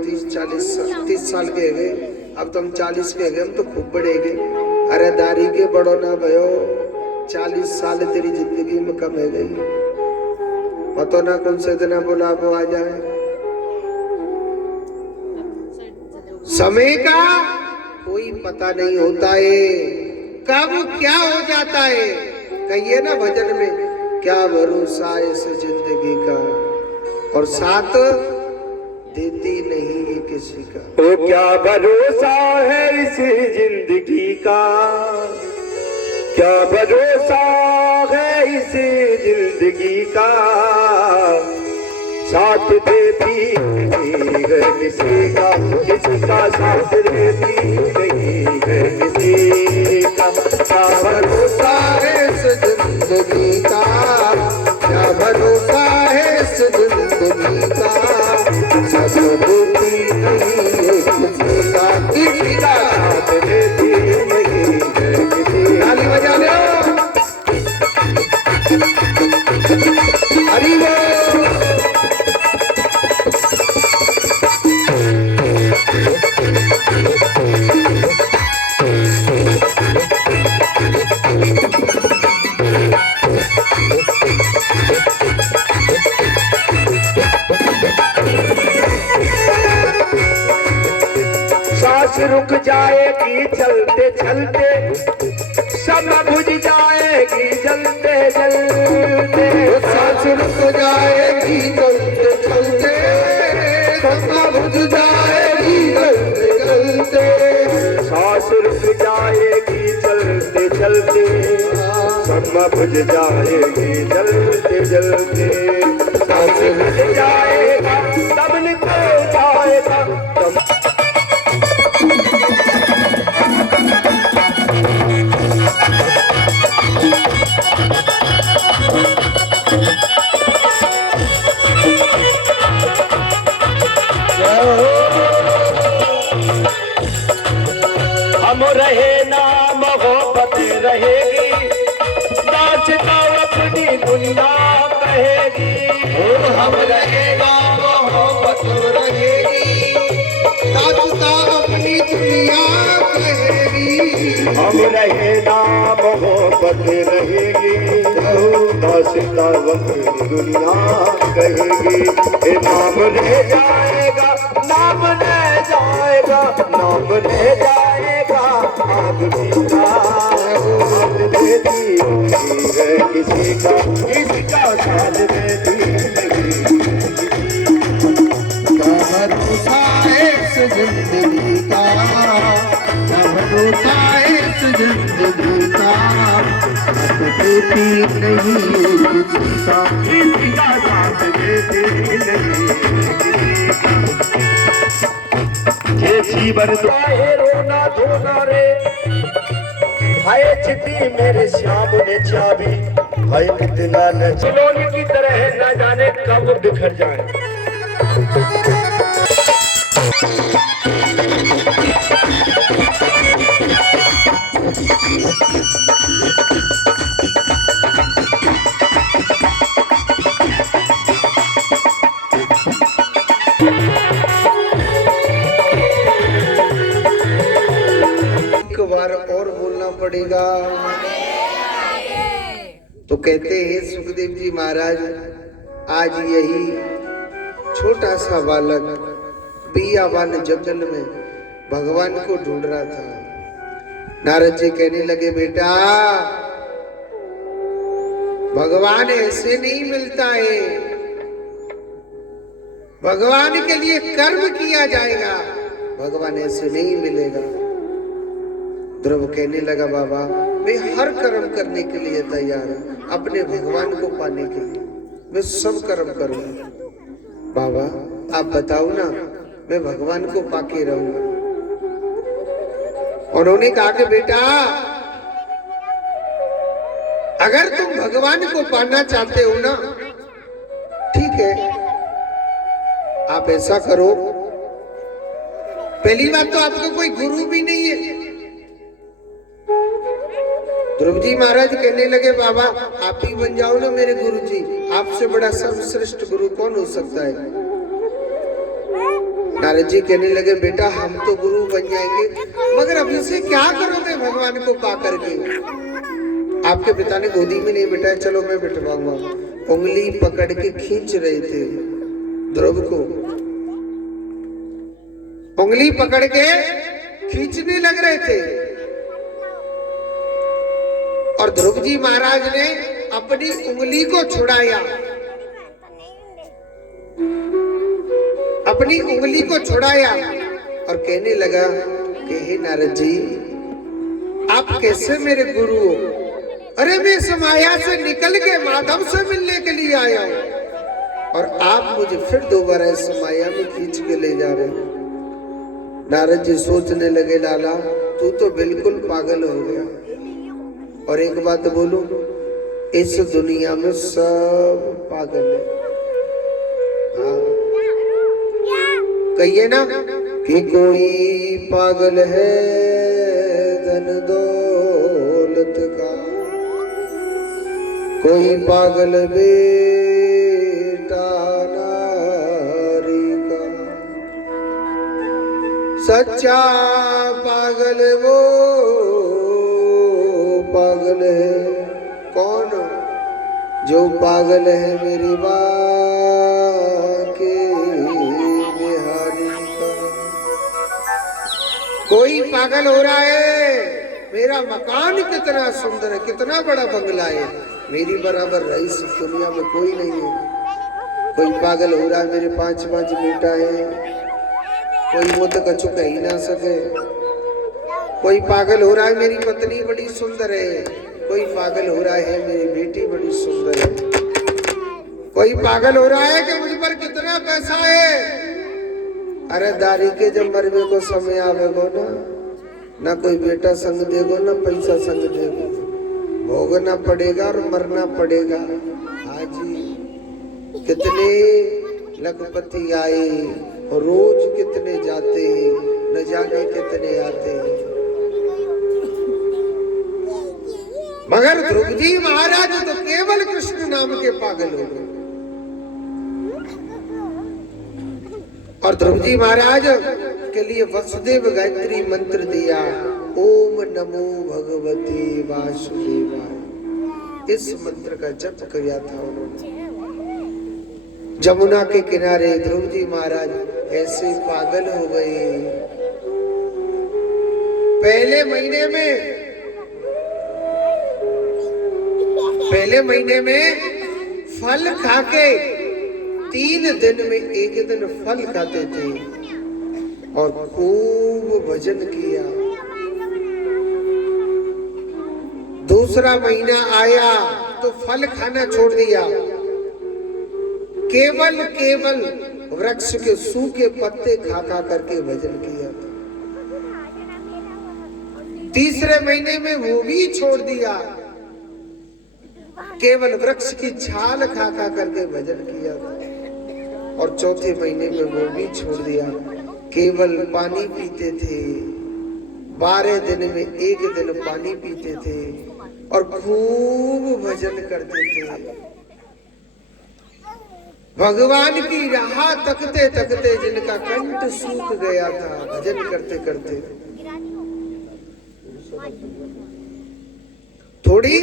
30 साल के गए, अब तो हम 40 के गए, हम तो खूब बड़े गए। अरे दारी के बड़ो ना भयो, 40 साल तेरी जिंदगी में कम है गई, पता ना कौन से दिन बुलाबो आ जाए। समय का कोई पता नहीं होता है, कब क्या हो जाता है। कहिए ना भजन में, क्या भरोसा इस जिंदगी का, और साथ देती नहीं है किसी का। ओ क्या भरोसा है इस जिंदगी का, क्या भरोसा है इस जिंदगी का, साथ देती नहीं है किसी का, किसी का साथ देती नहीं है किसी का। क्या भरोसा है इस जिंदगी का, क्या भरोसा है इस जिंदगी का, साथ देती नहीं है किसी का, किसी का साथ देती नहीं है किसी। ताली बजा लो, हरि बोल। सांस रुक जाएगी चलते चलते, समय बुझ जाएगी जलते जलते। सांस रुक जाएगी चलते चलते, समय बुझ जाएगी चलते चलते। सांस रुक जाएगी चलते चलते, समय बुझ जाएगी जलते जलते। सांस रुक जाएगा तब निकल जाएगा तब। हम रहे ना मोहब्बत रहेगी, नाचता अपनी दुनिया कहेगी। हम रहेगा मोहब्बत रहेगी, नाचता अपनी दुनिया कहेगी। हम रहे ना मोहब्बत रहेगी, नाचता अपनी दुनिया कहेगी। ए नाम ले जाएगा, नाम ले जाएगा, नाम ले जाएगा आग पीता। साथ देती नहीं है किसी का, किसी का साथ देती नहीं जिंदगी का, क्या भरोसा है इस जिंदगी का, अब देती नहीं है किसी का, किसी का साथ देती नहीं ये जीवन है रोना धोना रे हाय चिट्ठी मेरे श्याम ने चाबी हाय नितना न चिलोनी की तरह न जाने कब बिखर जाए एक बार और बोलना पड़ेगा। तो कहते हैं सुखदेव जी महाराज, आज यही छोटा सा बालक बियावान जंगल में भगवान को ढूंढ रहा था। नारद जी कहने लगे, बेटा भगवान ऐसे नहीं मिलता है, भगवान के लिए कर्म किया जाएगा, भगवान ऐसे नहीं मिलेगा। ध्रुव कहने लगा, बाबा मैं हर कर्म करने के लिए तैयार हूं, अपने भगवान को पाने के लिए मैं सब कर्म करूंगा। बाबा आप बताओ ना, मैं भगवान को पाके रहूंगा। उन्होंने कहा कि बेटा अगर तुम भगवान को पाना चाहते हो ना, ठीक है, आप ऐसा करो, पहली बात तो आपको कोई गुरु भी नहीं है। ध्रुव जी महाराज कहने लगे, बाबा आप ही बन जाओ ना मेरे गुरु जी, आपसे बड़ा सर्वश्रेष्ठ गुरु कौन हो सकता है। नारद जी कहने लगे, बेटा हम तो गुरु बन जाएंगे, मगर अभी से क्या करोगे भगवान को पा करके। आपके पिता ने गोदी में नहीं बिठाया, चलो मैं बिठवाऊंगा। उंगली पकड़ के खींच रहे थे ध्रुव को, उंगली पकड़ के खींचने लग रहे थे। और ध्रुव जी महाराज ने अपनी उंगली को छुड़ाया, अपनी उंगली को छुड़ाया और कहने लगा कि हे नारद जी आप कैसे मेरे गुरु हो। अरे मैं इस माया से निकल के माधव से मिलने के लिए आया हूं और आप मुझे फिर दोबारा इस माया में खींच के ले जा रहे हो। नारद जी सोचने लगे, लाला तू तो बिल्कुल पागल हो गया। और एक बात बोलूं, इस दुनिया में सब पागल है। हाँ कहिए ना कि कोई पागल है धन दौलत का, कोई पागल बेटा नारी का, सच्चा पागल वो पागल है कौन, जो पागल है मेरी माँ के बिहारी का। कोई पागल हो रहा है मेरा मकान कितना सुंदर है, कितना बड़ा बंगला है, मेरी बराबर रईस दुनिया में कोई नहीं है। कोई पागल हो रहा है मेरे 5-5 बेटा है, कोई मुझ कछु कह ही ना सके। कोई पागल हो रहा है मेरी पत्नी बड़ी सुंदर है, कोई पागल हो रहा है मेरी बेटी बड़ी सुंदर है, कोई पागल हो रहा है कि मुझ पर कितना पैसा है। अरे दारी के जब मरने को समय आवेगो ना कोई बेटा संग देगो ना पैसा संग देगो, भोगना पड़ेगा और मरना पड़ेगा। हाजी कितने लखपति आए और रोज कितने जाते हैं, न जाने कितने आते हैं। मगर ध्रुव जी महाराज तो केवल कृष्ण नाम के पागल हो गए। और ध्रुव जी महाराज के लिए वसुदेव गायत्री मंत्र दिया, ओम नमो भगवते वासुदेवाय। इस मंत्र का जप किया था उन्होंने। जमुना के किनारे ध्रुव जी महाराज ऐसे पागल हो गए। पहले महीने में फल खाके 3 दिन में एक दिन फल खाते थे और खूब भजन किया। दूसरा महीना आया तो फल खाना छोड़ दिया, केवल केवल वृक्ष के सूखे पत्ते खा खा करके भजन किया। तीसरे महीने में वो भी छोड़ दिया, केवल वृक्ष की छाल खा खा करके भजन किया। और चौथे महीने में वो भी छोड़ दिया, केवल पानी पीते थे। 12 दिन में एक दिन पानी पीते थे और खूब भजन करते थे। भगवान की राह तकते तकते जिनका कंठ सूख गया था भजन करते करते, थोड़ी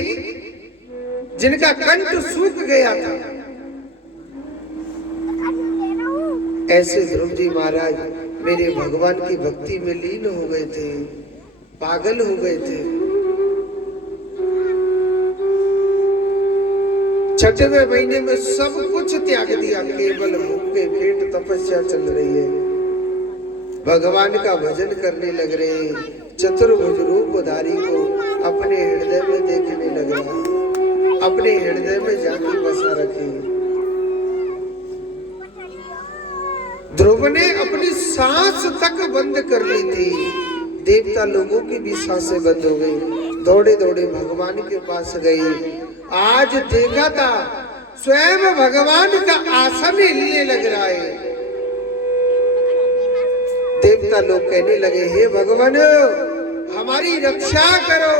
जिनका कंठ सूख गया था, ऐसे ध्रुव जी महाराज मेरे भगवान की भक्ति में लीन हो गए थे, पागल हो गए थे। छठवें महीने में सब कुछ त्याग दिया, केवल भूखे पेट तपस्या चल रही है, भगवान का भजन करने लग रहे। चतुर्भुज रूपधारी को अपने हृदय में देखने लगा, अपने हृदय में जाके बसा रखे। ध्रुव ने अपनी सांस तक बंद कर ली थी, देवता लोगों की भी सांसें बंद हो गई। दौड़े दौड़े भगवान के पास गई। आज देखा था स्वयं भगवान का आसन हिलने लग रहा है। देवता लोग कहने लगे, हे भगवान हमारी रक्षा करो,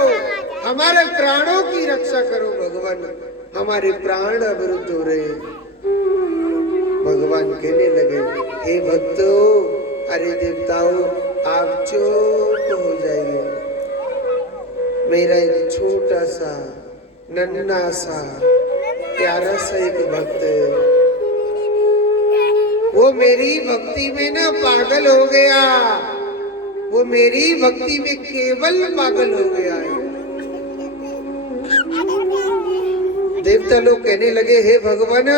हमारे प्राणों की रक्षा करो भगवान, हमारे प्राण अवरुद्ध हो रहे। भगवान कहने लगे, हे भक्तों, अरे देवताओं आप चुप हो जाइए। मेरा एक छोटा सा नन्हा सा प्यारा सा एक भक्त है, वो मेरी भक्ति में ना पागल हो गया, वो मेरी भक्ति में केवल पागल हो गया है। देवता लोग कहने लगे, हे भगवान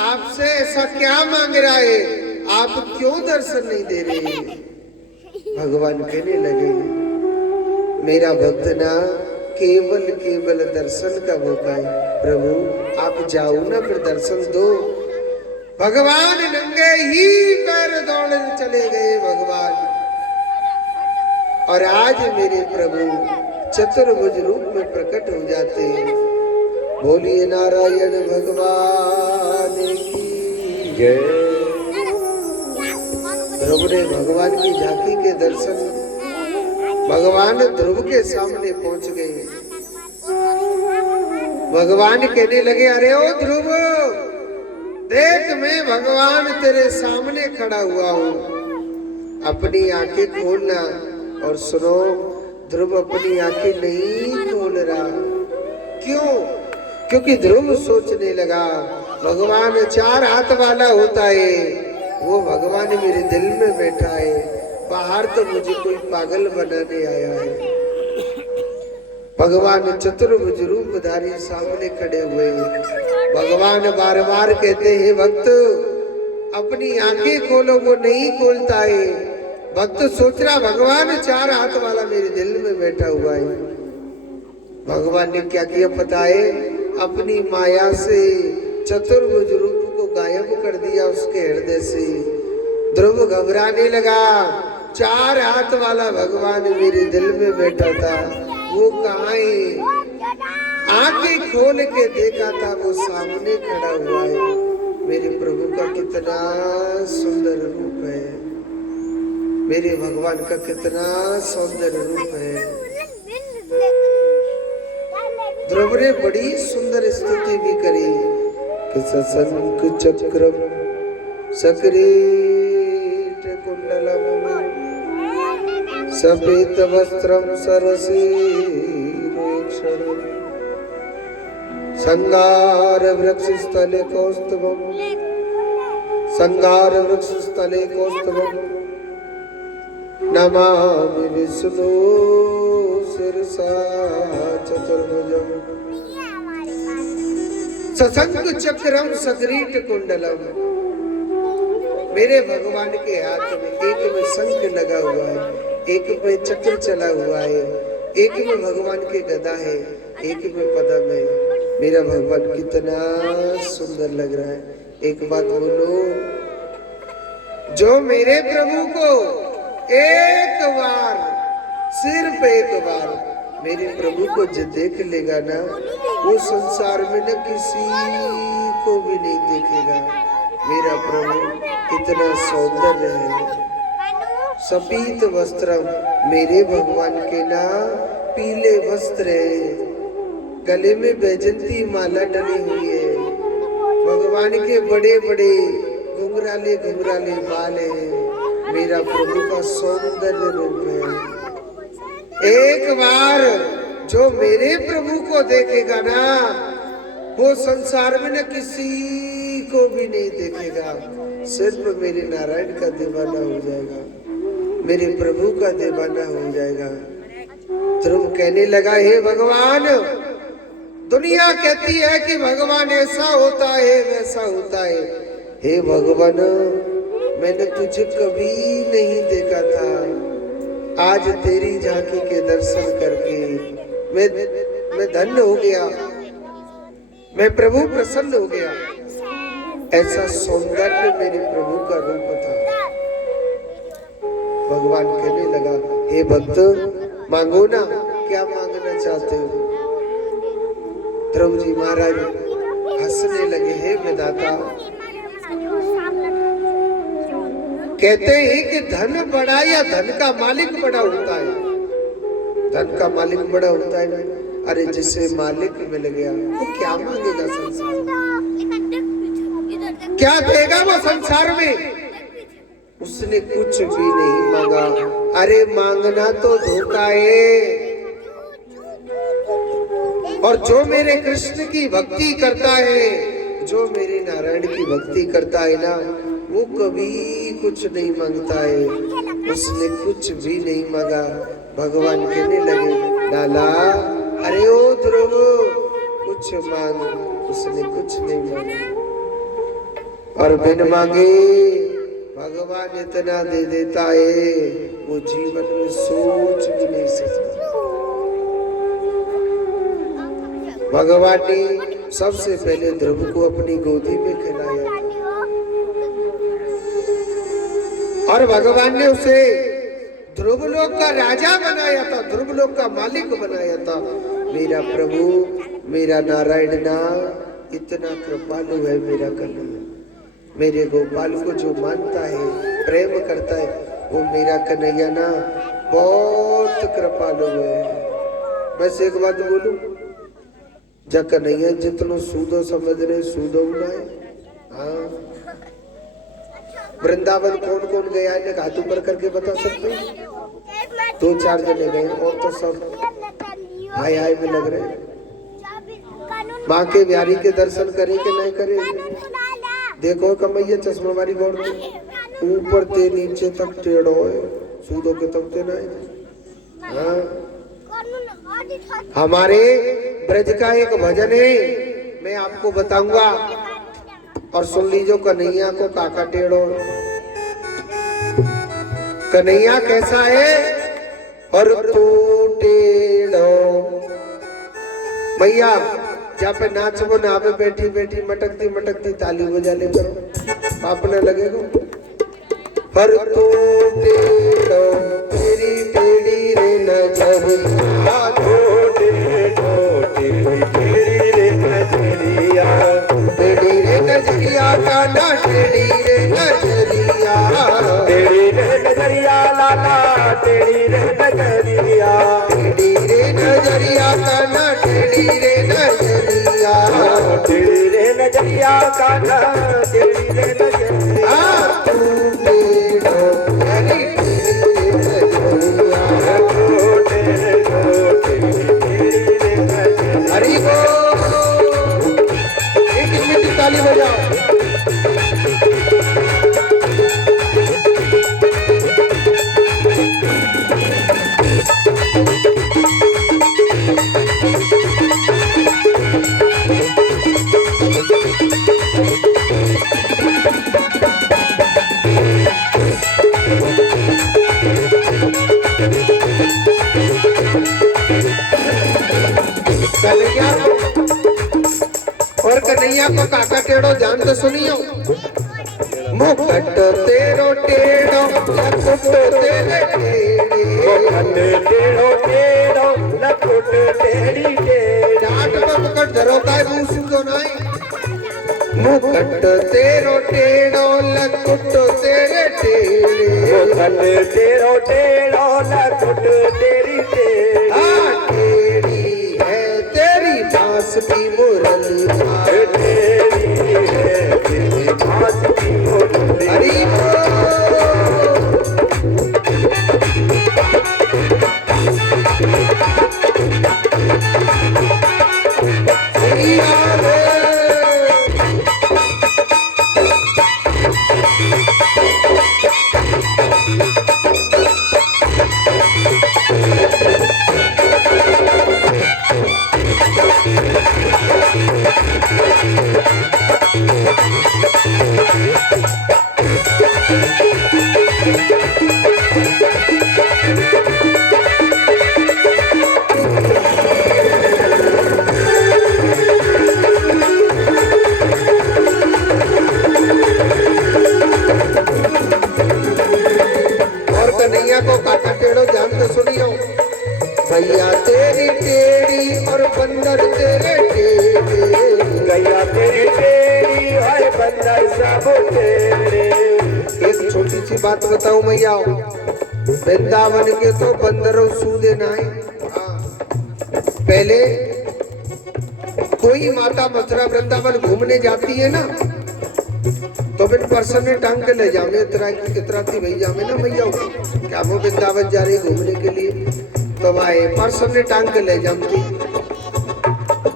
आपसे ऐसा क्या मांग रहा है, आप क्यों दर्शन नहीं दे रहे? भगवान कहने लगे, मेरा भक्त ना केवल केवल दर्शन का मौका है, प्रभु आप जाओ ना फिर दर्शन दो। भगवान नंगे ही पैर दौड़ चले गए भगवान, और आज मेरे प्रभु चतुर्भुज रूप में प्रकट हो जाते हैं। बोलिए नारायण भगवान की जय। ध्रुव ने भगवान की झांकी के दर्शन, भगवान ध्रुव के सामने पहुंच गए। भगवान कहने लगे, अरे ओ ध्रुव देख मैं भगवान तेरे सामने खड़ा हुआ हूँ, अपनी आंखें खोलना। और सुनो, ध्रुव अपनी आंखें नहीं खोल रहा। क्यों? क्योंकि ध्रुव सोचने लगा भगवान 4 हाथ वाला होता है, वो भगवान मेरे दिल में बैठा है, बाहर तो मुझे कोई पागल बनाने आया है। भगवान चतुर्भुज रूपधारी सामने खड़े हुए। भगवान बार बार कहते हैं, भक्त अपनी आंखें खोलो, वो नहीं खोलता है। भक्त सोच रहा भगवान 4 हाथ वाला मेरे दिल में बैठा हुआ है। भगवान ने क्या किया पता है? अपनी माया से चतुर्भुज रूप को गायब कर दिया उसके हृदय से। ध्रुव घबराने लगा, 4 हाथ वाला भगवान मेरे दिल में बैठा था, वो कहाँ है? आंखें खोल के देखा था, वो सामने खड़ा हुआ है। मेरे प्रभु का कितना सुंदर रूप है, मेरे भगवान का कितना सुंदर रूप है। ध्रुव ने बड़ी सुंदर स्तुति भी करी कि सशंख चक्रम सकिरीट कुंडलम सफेद वस्त्रम सरसीरुक्षणम संगार वृक्ष स्थले कौस्तुभम संगार वृक्ष स्थले कौस्तुभम नमामि विष्णु शिरसा चतुर्भुजम सशंख चक्रम सकिरीट कुंडलम। मेरे भगवान के हाथ में एक में शंख लगा हुआ है, एक में चक्र चला हुआ है, एक में भगवान के गदा है, एक में पद्म है। मेरा भगवान कितना सुंदर लग रहा है। एक बात बोलो, जो मेरे प्रभु को एक बार, सिर्फ एक बार मेरे प्रभु को जो देख लेगा ना, वो संसार में न किसी को भी नहीं देखेगा। मेरा प्रभु इतना सौंदर्य है। सफेद वस्त्र मेरे भगवान के ना पीले वस्त्र है, गले में बैजंती माला डली हुई है, भगवान के बड़े बड़े घुंघराले घुंघराले बाल है। मेरा प्रभु का सौंदर्य रूप है। एक बार जो मेरे प्रभु को देखेगा ना, वो संसार में न किसी को भी नहीं देखेगा, सिर्फ मेरे नारायण का दीवाना हो जाएगा, मेरे प्रभु का दीवाना हो जाएगा। ध्रुव कहने लगा, हे भगवान, दुनिया कहती है कि भगवान ऐसा होता है वैसा होता है। हे भगवान, मैंने तुझे कभी नहीं देखा था, आज तेरी झांकी के दर्शन करके मैं धन्य हो गया, मैं प्रभु प्रसन्न हो गया। ऐसा सौंदर्य मेरे प्रभु का रूप था। भगवान कहने लगा, हे भक्त, मांगो ना, क्या मांगना चाहते हो? ध्रुव जी महाराज हंसने लगे, हे विधाता, कहते हैं कि धन बड़ा या धन का मालिक बड़ा होता है? धन का मालिक बड़ा होता है ना। अरे जिसे मालिक मिल गया वो क्या मांगेगा संसार में? क्या देगा वो संसार में? उसने कुछ भी नहीं मांगा। अरे मांगना तो धोखा है। और जो मेरे कृष्ण की भक्ति करता है, जो मेरे नारायण की भक्ति करता है ना, वो कभी कुछ नहीं मांगता है। उसने कुछ भी नहीं मांगा। भगवान कहने लगे, लाला, अरे ओ ध्रुव, कुछ मांग। उसने कुछ नहीं मांगा। और बिन मांगे भगवान इतना दे देता है, वो जीवन में सोच भी नहीं सकता। भगवान ने सबसे पहले ध्रुव को अपनी गोदी में खिलाया और भगवान ने उसे ध्रुवलोक का राजा बनाया था, ध्रुवलोक का मालिक बनाया था। मेरा प्रभु, मेरा नारायण ना इतना कृपालु है। मेरा कन्हैया, मेरे गोपाल को जो मानता है, प्रेम करता है, वो मेरा कन्हैया ना बहुत कृपालु है। बस एक बात बोलूं, जा कन्हैया जितनो सूदो समझ रहे सूदो उड़ाए। हाँ, वृंदावन कौन कौन गया है, हाथ ऊपर करके बता सकते हैं? 2-4 जने गए, और तो सब हाय हाय में लग रहे हैं। माँ के बिहारी के दर्शन करे कि नहीं करे? देखो कमैया चश्मा वाली गौर ऊपर ते नीचे तक टेढ़ो है, सूदो के तब ते नहीं। हाँ, हमारे ब्रज का एक भजन है, मैं आपको बताऊंगा और सुन लीजिए। कन्हैया को काका टेढ़ो। कन्हैया कैसा है? और तू टेढ़ो। मैया जहाँ पे नाचबो ना पे बैठी बैठी मटकती मटकती ताली बजा ले करो, अपने लगेगा। पर तू टेढ़ो, तेरी टेढ़ी रे नजरिया, टेढ़ी रे नजरिया, काना टेढ़ी रे नजरिया, तेरी रे नजरिया लाला, तेरी रे नजरिया, टेढ़ी रे नजरिया, काना टेढ़ी रे नजरिया, तेरी रे नजरिया काना, तेरी रे नजरिया। तू टेढ़ो, तेरी टेढ़ी रे नजरिया, हरि बोल। एक मिनट ताली बजाओ। कन्हैया और कन्हैया को काका टेढ़ो जान तो सुनियो। मुकुट तेरो टेढ़ो लकुट तेरे टेढ़े, मुकुट तेरो टेढ़ो लकुट तेरी टेढ़ी। डांट में मुकुट धरो काय भूसू तो नहीं। मुकुट तेरो टेढ़ो लकुट तेरे टेढ़े, मुकुट तेरो टेढ़ो लकुट तेरी टेढ़ी। टेढ़ी है तेरी बांस की मुरली, तेरी है तेरी बांस की मुरली। हरि को काका टेढ़ो जान तो सुनियो। भैया तेरी टेढ़ी और बंदर तेरे टेढ़े, गैया तेरी टेढ़ी और बंदर सब टेढ़े। एक छोटी सी बात बताऊं मैया, वृंदावन के तो बंदरों सूदे नाई। पहले कोई माता मथुरा वृंदावन घूमने जाती है ना, तो फिर पर्सन ने टांग के ले जामे इतना थी भैया में ना भैया क्या वो वृंदावन जा रही घूमने के लिए, तो भाई पर्सन ने टांग के ले जाती।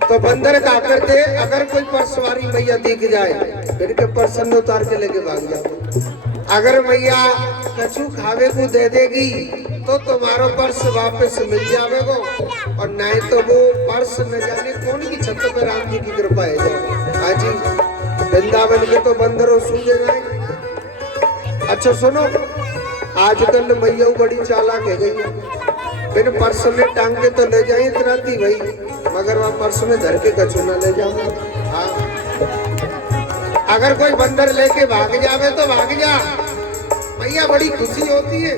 तो बंदर का करते अगर कोई पर्सवारी भैया दिख जाए फिर के पर्सन ने उतार के लेके भाग जाओ। अगर भैया कछु खावे को दे देगी तो तुम्हारा पर्स वापस मिल जावेगो, और नहीं तो वो पर्स न जाने कौन की छत पे राम जी की कृपा है। हाँ जी, वृंदावन के तो बंदरों सूझे गए। अच्छा सुनो, आजकल मैया बड़ी चालाक है गई, बिन पर्स में टांग के तो ले जाए इतना थी भाई, मगर वहाँ पर्स में धर के कछु न ले जाओ। हाँ, अगर कोई बंदर लेके भाग जावे तो भाग जा, मैया बड़ी खुशी होती है।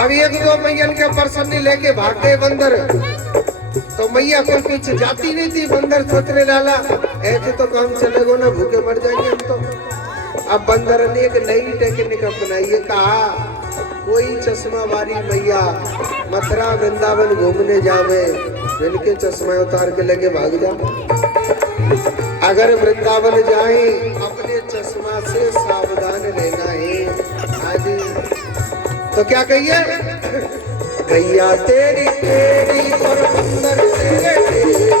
अब एक दो मैयन के पर्सन ने लेके भाग गए बंदर, तो मैया कोई पीछे जाती नहीं थी। बंदर सोचने डाला ऐसे तो काम चलेगा ना, भूखे मर जाएंगे हम तो। अब बंदर ने एक नई टेक्निक अपनाई है, कहा कोई चश्मा वाली मैया मथुरा वृंदावन घूमने जावे, मिलके चश्मा उतार के लगे भाग जा। अगर वृंदावन जाए अपने चश्मा से सावधान रहना है। आज तो क्या कहिए, गैया तेरी टेढ़ी और बंदर तेरे टेढ़े,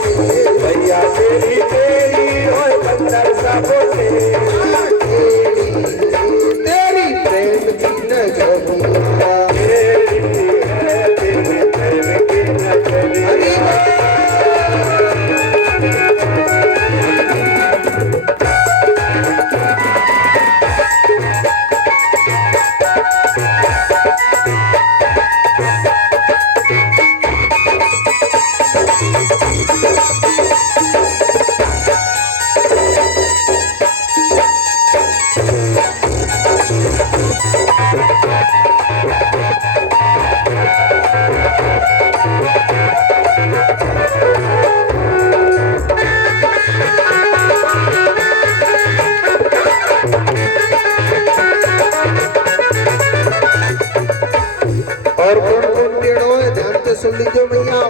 गैया तेरी टेढ़ी और बंदर सब टेढ़े। तेरी प्रेम की नजरिया, तेरी है तेरी प्रेम की नजरिया। और कौन कौन टेढ़ो है ध्यान से सुन लीजिए मैया।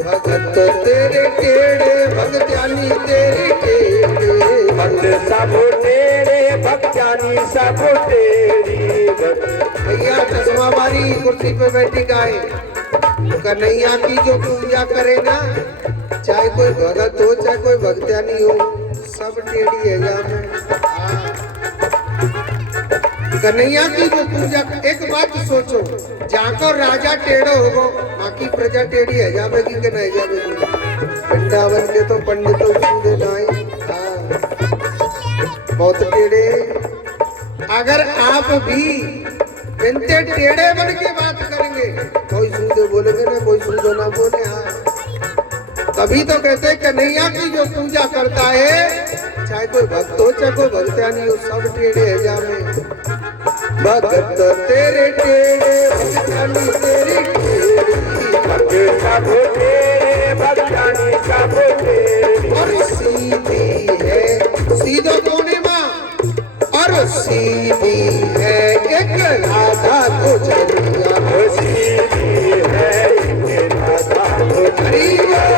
भगत तेरे टेढ़े भगत्यानी तेरे टेढ़े, भक्त सब टेढ़े भक्तानी सब टेढ़ी। भैया चश्मा वाली कुर्सी पे बैठी गाय कन्हैया की जो पूजा करे ना, चाहे कोई भगत हो चाहे कोई भक्त्यानी हो, सब टेढ़ी है यहाँ। कन्हैया की जो पूजा, एक बात सोचो, जाको राजा टेढ़ो होगो बाकी प्रजा टेढ़ी है जावेगी कि नहीं जावेगी। वृंदावन के तो पंडितों सीधे नाई, बहुत टेढ़े। अगर आप भी इनते टेढ़े बन के बात करेंगे, कोई सूदे बोलेंगे ना, कोई सूदो ना बोले। हाँ, तभी तो कहते हैं कन्हैया की जो पूजा करता है, चाहे कोई भक्त हो चाहे कोई भक्त्या नहीं हो, सब टेढ़े है जामे। भक्त तेरे टेढ़े, भक्तानी तेरी टेढ़ी, भक्त सब तेरे, भक्तानी सब तेरी। और सीधी है, सीधो कोने माँ, और सीधी है एक राधा को चलिया, सीधी है एक राधा को चलिया।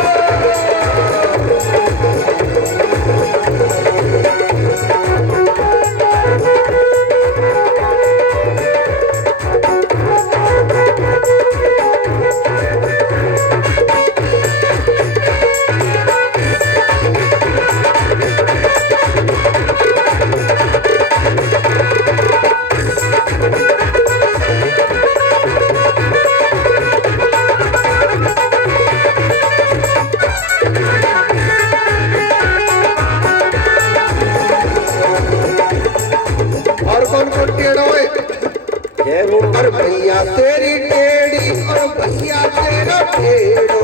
और भैया तेरी टेढ़ी, और भैया तेरा टेढ़ो,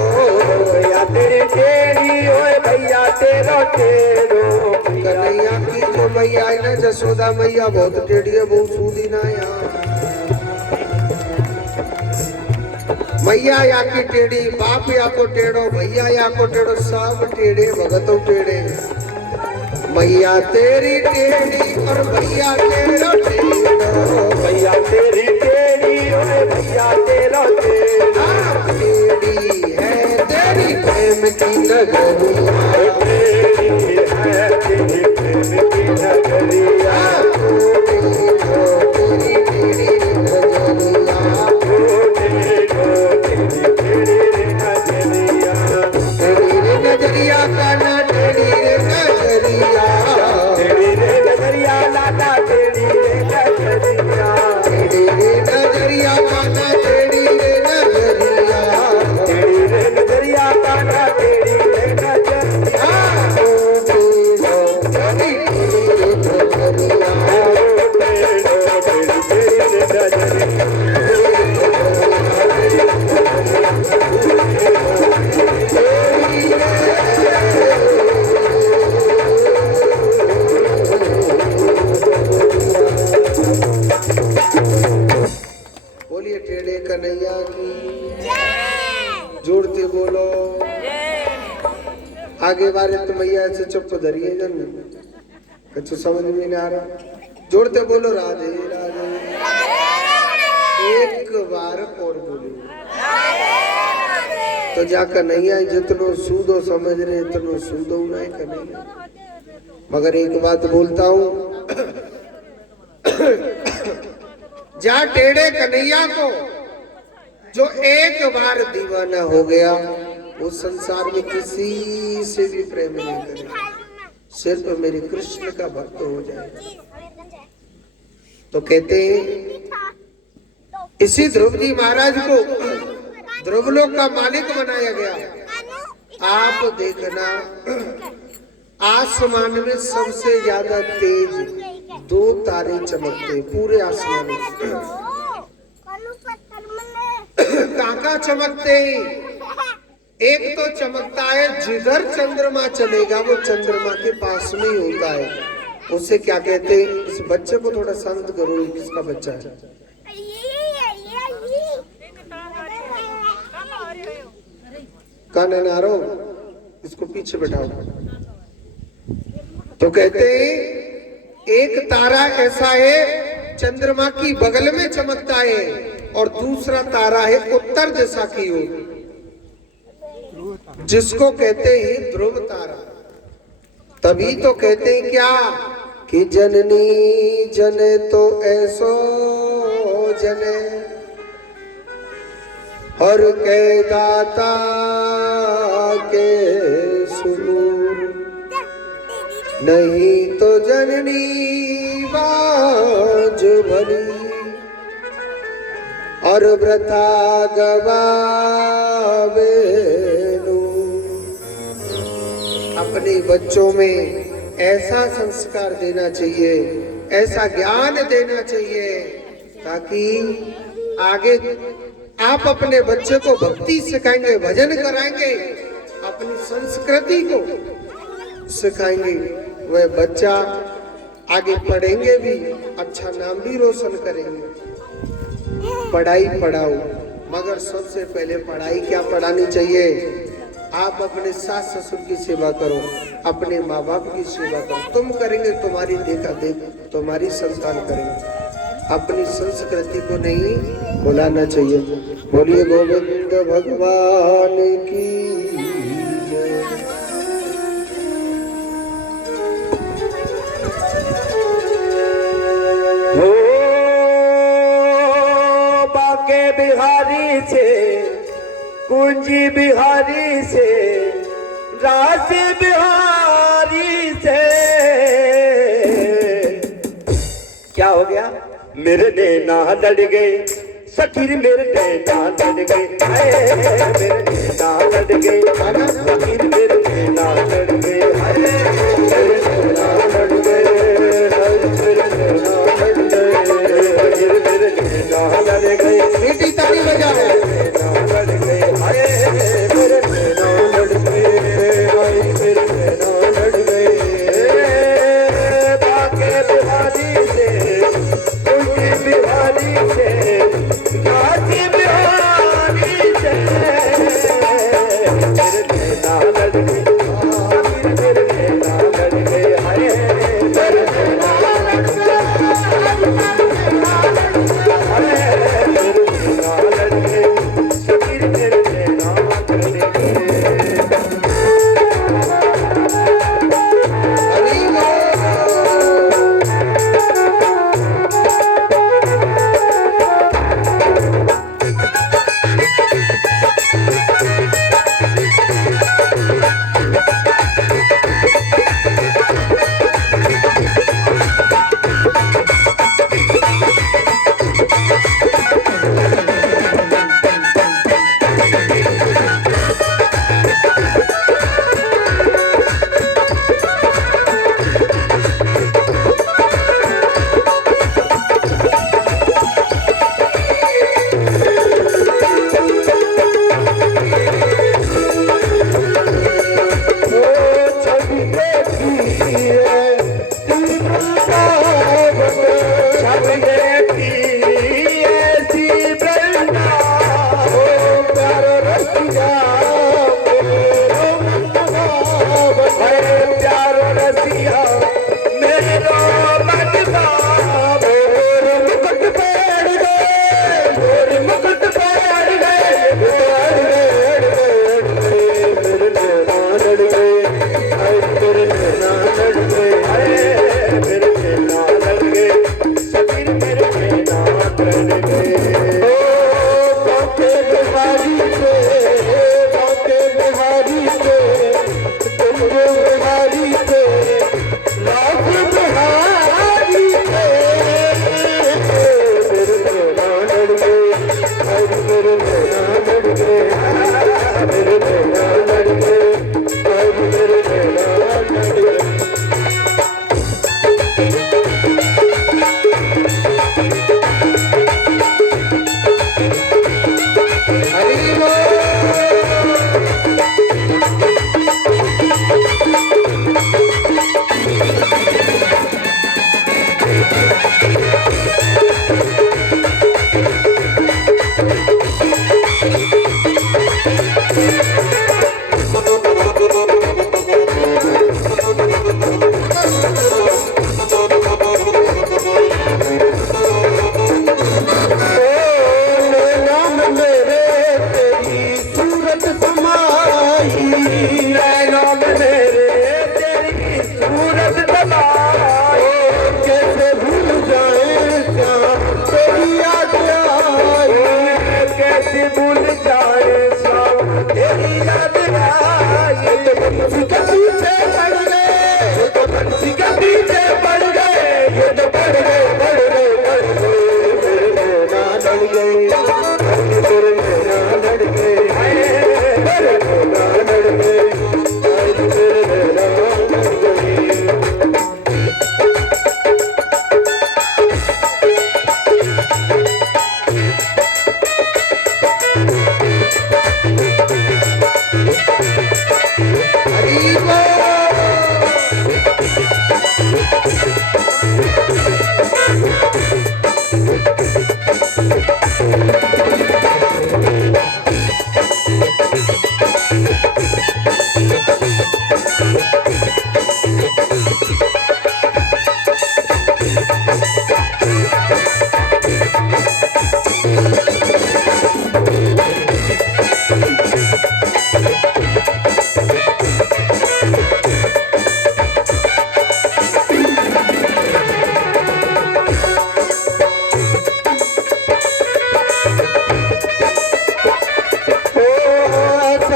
भैया तेरी टेढ़ी, ओए भैया तेरा टेढ़ो। कन्हैया की जो मैया है ना, जसोदा मैया बहुत टेढ़ी है, बहुत सूदी ना यहाँ। मैया या की टेढ़ी, बाप या को टेढ़ो, भैया या को टेढ़ो, सब टेढ़े भगत टेढ़े। मैया तेरी टेढ़ी, और भैया तेरा टेढ़ो, भैया तेरी टेढ़ी, ओए भैया तेरा टेढ़ो। टेढ़ी है तेरी प्रेम की नगरिया, तेरी है तेरी प्रेम की नगरिया, तेरी टेढ़ी नगरिया, तेरी रे नजरिया का ना, टेढ़ी रे नजरिया, तेरी रे नजरिया लाला, तेरी रे नजरिया, टेढ़ी रे नजरिया का ना, टेढ़ी रे नजरिया, तेरी रे नजरिया लाला, तेरी रे नजरिया। बोलिए टेढ़े कन्हैया की, जोड़ते बोलो। आगे बारे तो मैया ऐसे चुप धरिए जन, कुछ समझ में नहीं आ रहा। जोड़ते बोलो राधे राधे। एक बार और बोलो तो जाकर नहीं आए, जितनो सूदो समझ रहे इतनो सूदो नहीं कन्हैया। मगर एक बात बोलता हूँ, जा टेढ़े कन्हैया को जो एक बार दीवाना हो गया, वो संसार में किसी से भी प्रेम नहीं करेगा, सिर्फ मेरे कृष्ण का भक्त हो जाए। तो कहते हैं इसी ध्रुव जी महाराज को ध्रुवलोक का मालिक बनाया गया। आप देखना, आसमान में सबसे ज्यादा तेज 2 तारे चमकते पूरे आसमान में। काका चमकते ही, एक तो चमकता है जिधर चंद्रमा चलेगा वो चंद्रमा के पास में ही होता है, उसे क्या कहते हैं? इस बच्चे को थोड़ा शांत करो, किसका बच्चा है? काना नारो, इसको पीछे बैठाओ। तो कहते हैं एक तारा ऐसा है चंद्रमा की बगल में चमकता है, और दूसरा तारा है उत्तर दिशा की ओर, जिसको कहते हैं ध्रुव तारा। तभी तो कहते हैं क्या कि जननी जने तो ऐसो जने, और के दाता के सुरूर, नहीं तो जननी बाज भली, और व्रता गवावे। अपने बच्चों में ऐसा संस्कार देना चाहिए, ऐसा ज्ञान देना चाहिए ताकि आगे आप अपने बच्चे को भक्ति सिखाएंगे, भजन कराएंगे, अपनी संस्कृति को सिखाएंगे, वह बच्चा आगे पढ़ेंगे भी, अच्छा नाम भी रोशन करेंगे। पढ़ाई पढ़ाओ, मगर सबसे पहले पढ़ाई क्या पढ़ानी चाहिए? आप अपने सास ससुर की सेवा करो, अपने माँ बाप की सेवा करो। तुम करेंगे, तुम्हारी देखा देख तुम्हारी संतान करेंगे। अपनी संस्कृति को नहीं भुलाना चाहिए। बोलिए गोविंद भगवान की जय। हो बाके बिहारी से, कुंजी बिहारी से, राज बिहारी से क्या हो गया? मेरे नैना लड़ गए सखीर, मेरे नैना लड़ गए, मेरे नैना लड़ गए सखीर, मेरे नैना लड़ गए, मेरे नैना लड़ गए, मेरे नैना लड़ गए, मेरे नैना लड़ गए। मीठी ताली बजाओ। नैना लड़ गए, मेरे नैना लड़ गए, मेरे नैना लड़ गए। बाके बिहारी से, कुंजी बिहारी से, राज बिहारी से मेरे नैना लड़ गए, मेरे नैना लड़ गए, मेरे नैना लड़ गए, मेरे नैना लड़ गए, सखीर मेरे नैना लड़ गए। हरि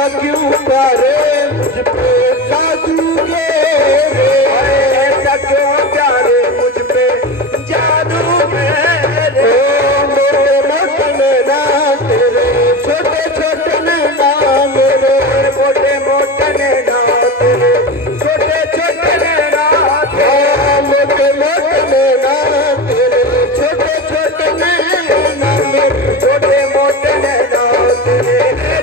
ऐसा क्यों प्यारे मुझ पे जादू मेरे, ऐसा क्यों प्यारे मुझ पे जादू मेरे। मोटे मोटे नैना तेरे, छोटे छोटे नैना मेरे, मोटे मोटे नैना तेरे, छोटे छोटे नैना तेरे, मोटे मोटे नैना तेरे, छोटे छोटे नैना मेरे, छोटे मोटे नैना तेरे,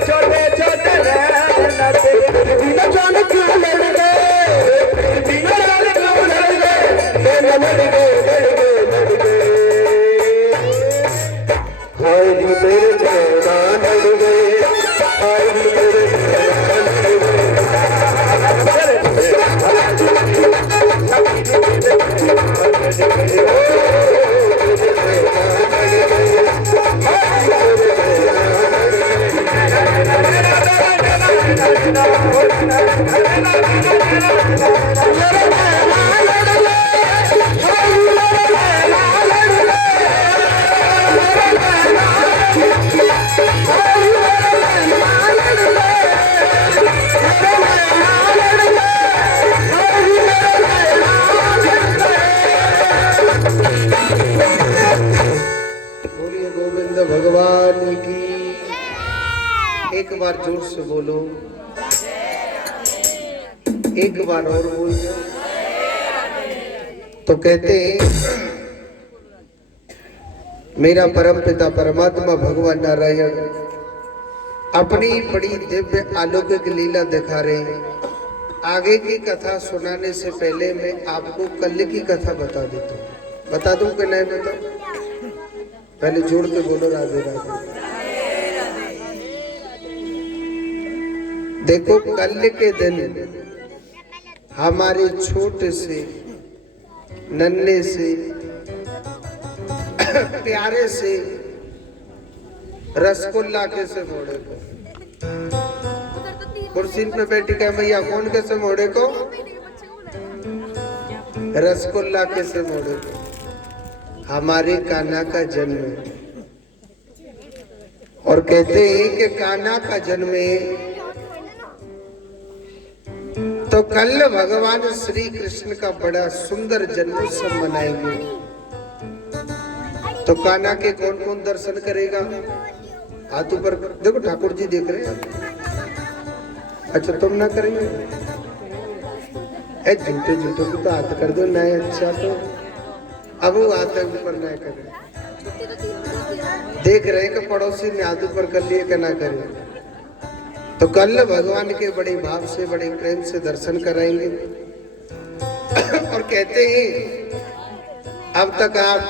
छोटे छोटे नैना तेरे। बिना जान क्यों लड़ गए, बिना जान क्यों लड़ गए, नैना लड़ गए, लड़ गए, लड़ गए। हाय नी मेरे नैना लड़ गए, हाय नी मेरे नैना लड़ गए। बोलिए गोविंद भगवान की। एक बार जोर से बोलो, एक बार और बोल दो। तो कहते हैं मेरा परम पिता परमात्मा भगवान नारायण अपनी बड़ी दिव्य अलौकिक लीला दिखा रहे हैं। आगे की कथा सुनाने से पहले मैं आपको कल की कथा बता देता हूँ। बता दूं कि नहीं बता? पहले जोड़ के बोलो राधे राधे। देखो कल के दिन हमारे छोटे से नन्हे से प्यारे से रसगुल्ला के से मोड़े को कुर्सी पे बैठी के भैया कौन के से मोड़े को रसगुल्ला के से मोड़े को हमारे कान्हा का जन्म है। और कहते हैं कि कान्हा का जन्म है तो कल भगवान श्री कृष्ण का बड़ा सुंदर जन्मोत्सव मनाएंगे। तो कान्हा के कौन कौन दर्शन करेगा? हाथ ऊपर देखो, ठाकुर जी देख रहे हैं। अच्छा तुम ना करेंगे? झूठे झूठे को तो हाथ कर दो ना। अच्छा तो अब वो हाथ ऊपर ना करे। देख रहे हैं कि पड़ोसी ने हाथ ऊपर कर लिए कि ना करे। तो कल भगवान के बड़े भाव से बड़े प्रेम से दर्शन कराएंगे। और कहते हैं अब तक आप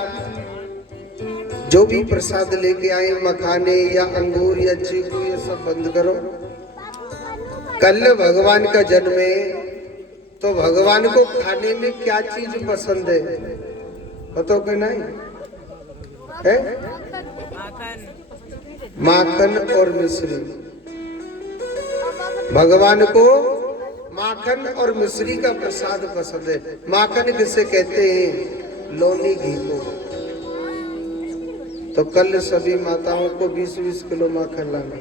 जो भी प्रसाद लेके आए, मखाने या अंगूर या चीकू, ये सब बंद करो। कल भगवान का जन्म है तो भगवान को खाने में क्या चीज पसंद है बताओ कि नहीं है? माखन और मिश्री। भगवान को माखन और मिश्री का प्रसाद पसंद है। माखन किसे कहते हैं? लोनी घी को। तो कल सभी माताओं को 20-20 किलो माखन लाना।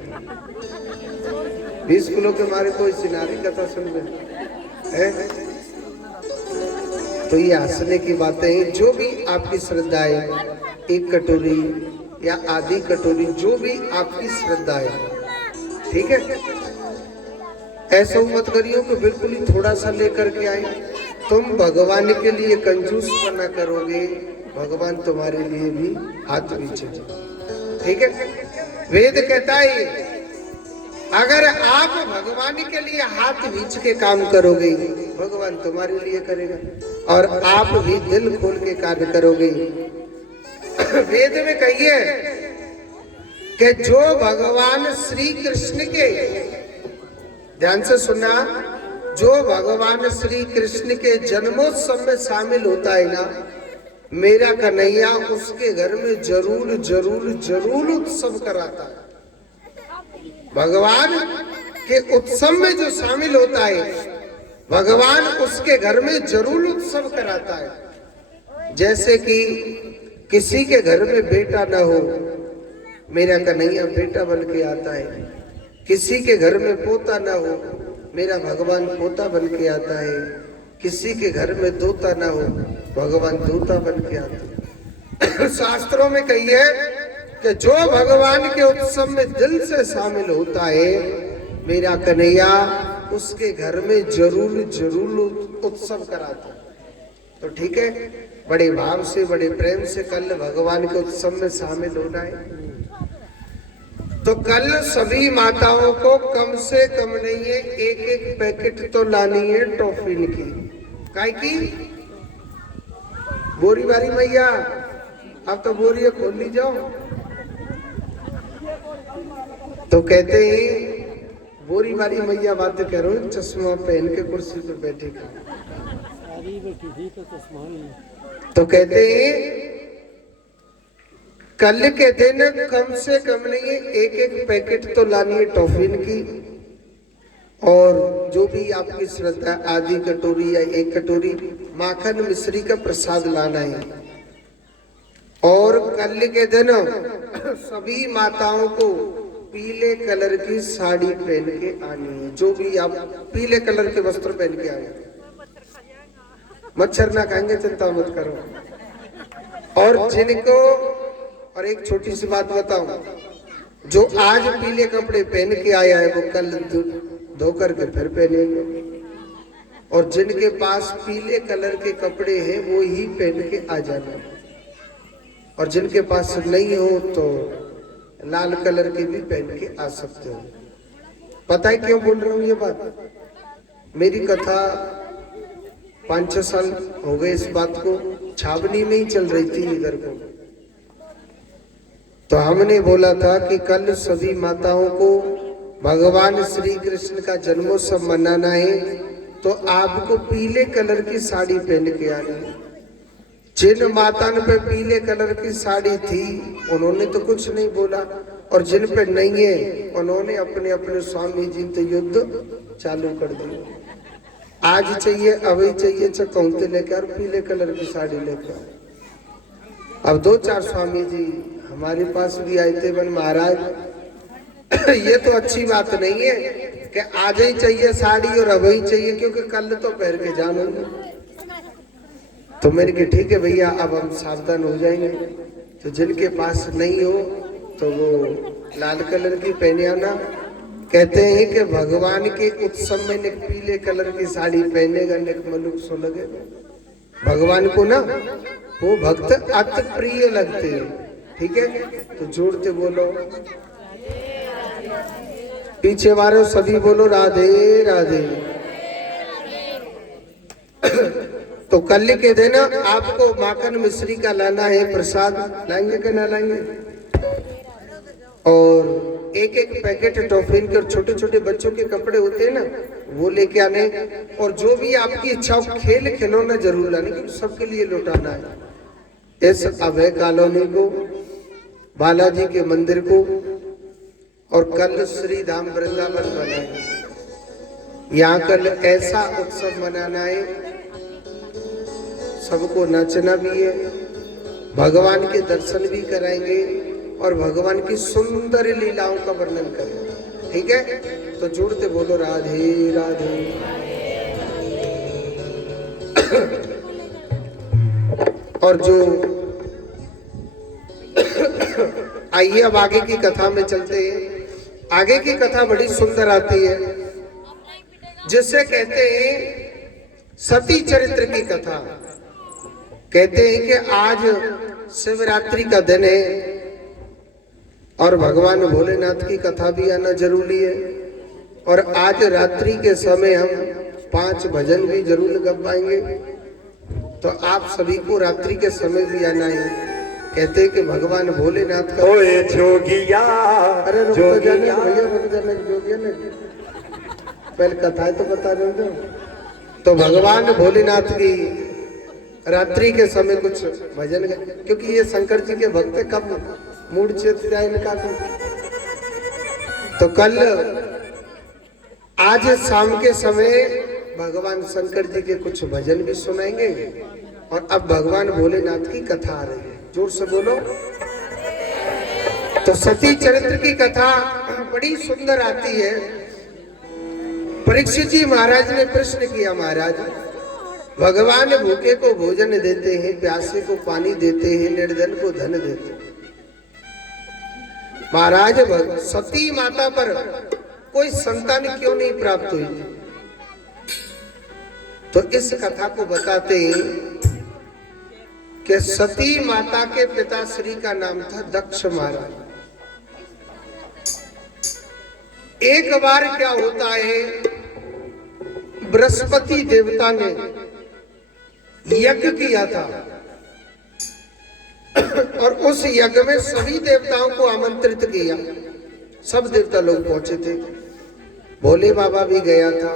20 किलो के मारे कोई सिनारी कथा सुन रहे हैं? तो ये हंसने की बातें हैं। जो भी आपकी श्रद्धा है, एक कटोरी या आधी कटोरी, जो भी आपकी श्रद्धा है, ठीक है? ऐसा मत करियो कि बिल्कुल ही थोड़ा सा लेकर के आए। तुम भगवान के लिए कंजूस बना करोगे, भगवान तुम्हारे लिए भी हाथ पीछे। ठीक है? वेद कहता है अगर आप भगवान के लिए हाथ बीच के काम करोगे, भगवान तुम्हारे लिए करेगा। और आप भी दिल खोल के कार्य करोगे। वेद में कहिए कि जो भगवान श्री कृष्ण के, ध्यान से सुनना, जो भगवान श्री कृष्ण के जन्मोत्सव में शामिल होता है ना, मेरा कन्हैया उसके घर में जरूर जरूर जरूर उत्सव कराता है। भगवान के उत्सव में जो शामिल होता है, भगवान उसके घर में जरूर उत्सव कराता है। जैसे कि किसी के घर में बेटा न हो, मेरा कन्हैया बेटा बन के आता है। किसी के घर में पोता ना हो, मेरा भगवान पोता बन के आता है। किसी के घर में दोता ना हो, भगवान दूता बन के आता है। शास्त्रों में कही है कि जो भगवान के उत्सव में दिल से शामिल होता है, मेरा कन्हैया उसके घर में जरूर जरूर उत्सव कराता है। तो ठीक है, बड़े भाव से बड़े प्रेम से कल भगवान के उत्सव में शामिल होना है। तो कल सभी माताओं को कम से कम नहीं है एक एक पैकेट तो लानी है टॉफिन की। काय की बोरी बारी मैया, अब तो बोरी खोल ली जाओ। तो कहते हैं बोरी वाली मैया बातें करो, चश्मा पहन के कुर्सी पर बैठे तो कहते हैं कल के दिन कम से कम नहीं है एक एक पैकेट तो लानी है टॉफिन की, और जो भी आपकी श्रद्धा आधी कटोरी या एक कटोरी माखन मिश्री का प्रसाद लाना है। और कल के दिन सभी माताओं को पीले कलर की साड़ी पहन के आनी है। जो भी आप पीले कलर के वस्त्र पहन के आए, मच्छर ना खाएंगे, चिंता मत करो। और जिनको, और एक छोटी सी बात बताऊं, जो आज पीले कपड़े पहन के आया है वो कल धो करके फिर पहनेंगे, और जिनके पास पीले कलर के कपड़े हैं वो ही पहन के आ जाना, और जिनके पास नहीं हो तो लाल कलर के भी पहन के आ सकते हो। पता है क्यों बोल रहा हूँ ये बात? मेरी कथा 5-6 साल हो गए इस बात को, छावनी में ही चल रही थी इधर को। तो हमने बोला था कि कल सभी माताओं को भगवान श्री कृष्ण का जन्मोत्सव मनाना है, तो आपको पीले कलर की साड़ी पहन के आनी है। जिन माता पे पीले कलर की साड़ी थी उन्होंने तो कुछ नहीं बोला, और जिन पे नहीं है उन्होंने अपने अपने स्वामी जी से युद्ध चालू कर दिया। आज चाहिए, अभी चाहिए, चकौते लेकर पीले कलर की साड़ी लेकर। अब 2-4 स्वामी जी हमारे पास भी आए थे, बन महाराज ये तो अच्छी बात नहीं है कि आज ही चाहिए साड़ी और अभी चाहिए, क्योंकि कल तो पहन के जानो। तो मैंने कहा ठीक है भैया, अब हम सावधान हो जाएंगे। तो जिनके पास नहीं हो तो वो लाल कलर की पहने आना। कहते हैं कि भगवान के उत्सव में ने पीले कलर की साड़ी पहनेगा ने मनुख सो लगे। भगवान को ना वो भक्त अति प्रिय लगते हैं। ठीक है, तो जोड़ते बोलो, पीछे वाले सभी बोलो राधे राधे। तो कल के दिन आपको माखन मिश्री का लाना है प्रसाद, लाएंगे कि ना लाएंगे? और एक एक पैकेट टॉफिन के, छोटे छोटे बच्चों के कपड़े होते हैं ना वो लेके आने, और जो भी आपकी इच्छा हो खेल खिलौना जरूर लाने, क्योंकि सबके लिए लौटाना है। इस अभय कॉलोनी को, बालाजी के मंदिर को, और कल श्री धाम वृंदावन बनाए। यहाँ कल ऐसा उत्सव मनाना है, सबको नाचना भी है, भगवान के दर्शन भी कराएंगे और भगवान की सुंदर लीलाओं का वर्णन करेंगे। ठीक है, तो जुड़ते बोलो राधे राधे। और जो आइए अब आगे की कथा में चलते हैं। आगे की कथा बड़ी सुंदर आती है, जिसे कहते हैं सती चरित्र की कथा। कहते हैं कि आज शिवरात्रि का दिन है और भगवान भोलेनाथ की कथा भी आना जरूरी है, और आज रात्रि के समय हम 5 भजन भी जरूर गा पाएंगे। तो आप सभी को रात्रि के समय भी आना है। कहते हैं कि भगवान भोलेनाथ का ओए जोगिया, अरे रुक तो जाने भैया, रुक जाने जोगिया ने पहले कथा तो बता दो। तो भगवान भोलेनाथ की रात्रि के समय कुछ भजन, क्योंकि ये शंकर जी के भक्त कब मूड चेत जाए इनका। तो कल आज शाम के समय भगवान शंकर जी के कुछ भजन भी सुनाएंगे, और अब भगवान भोलेनाथ की कथा आ रही है। जोर से बोलो। तो सती चरित्र की कथा बड़ी सुंदर आती है। परीक्षित जी महाराज ने प्रश्न किया, महाराज भगवान भूखे को भोजन देते हैं, प्यासे को पानी देते हैं, निर्धन को धन देते हैं। महाराज सती माता पर कोई संतान क्यों नहीं प्राप्त हुई? तो इस कथा को बताते हैं कि सती माता के पिताश्री का नाम था दक्ष महाराज। एक बार क्या होता है, बृहस्पति देवता ने यज्ञ किया था और उस यज्ञ में सभी देवताओं को आमंत्रित किया। सब देवता लोग पहुंचे थे, भोले बाबा भी गया था।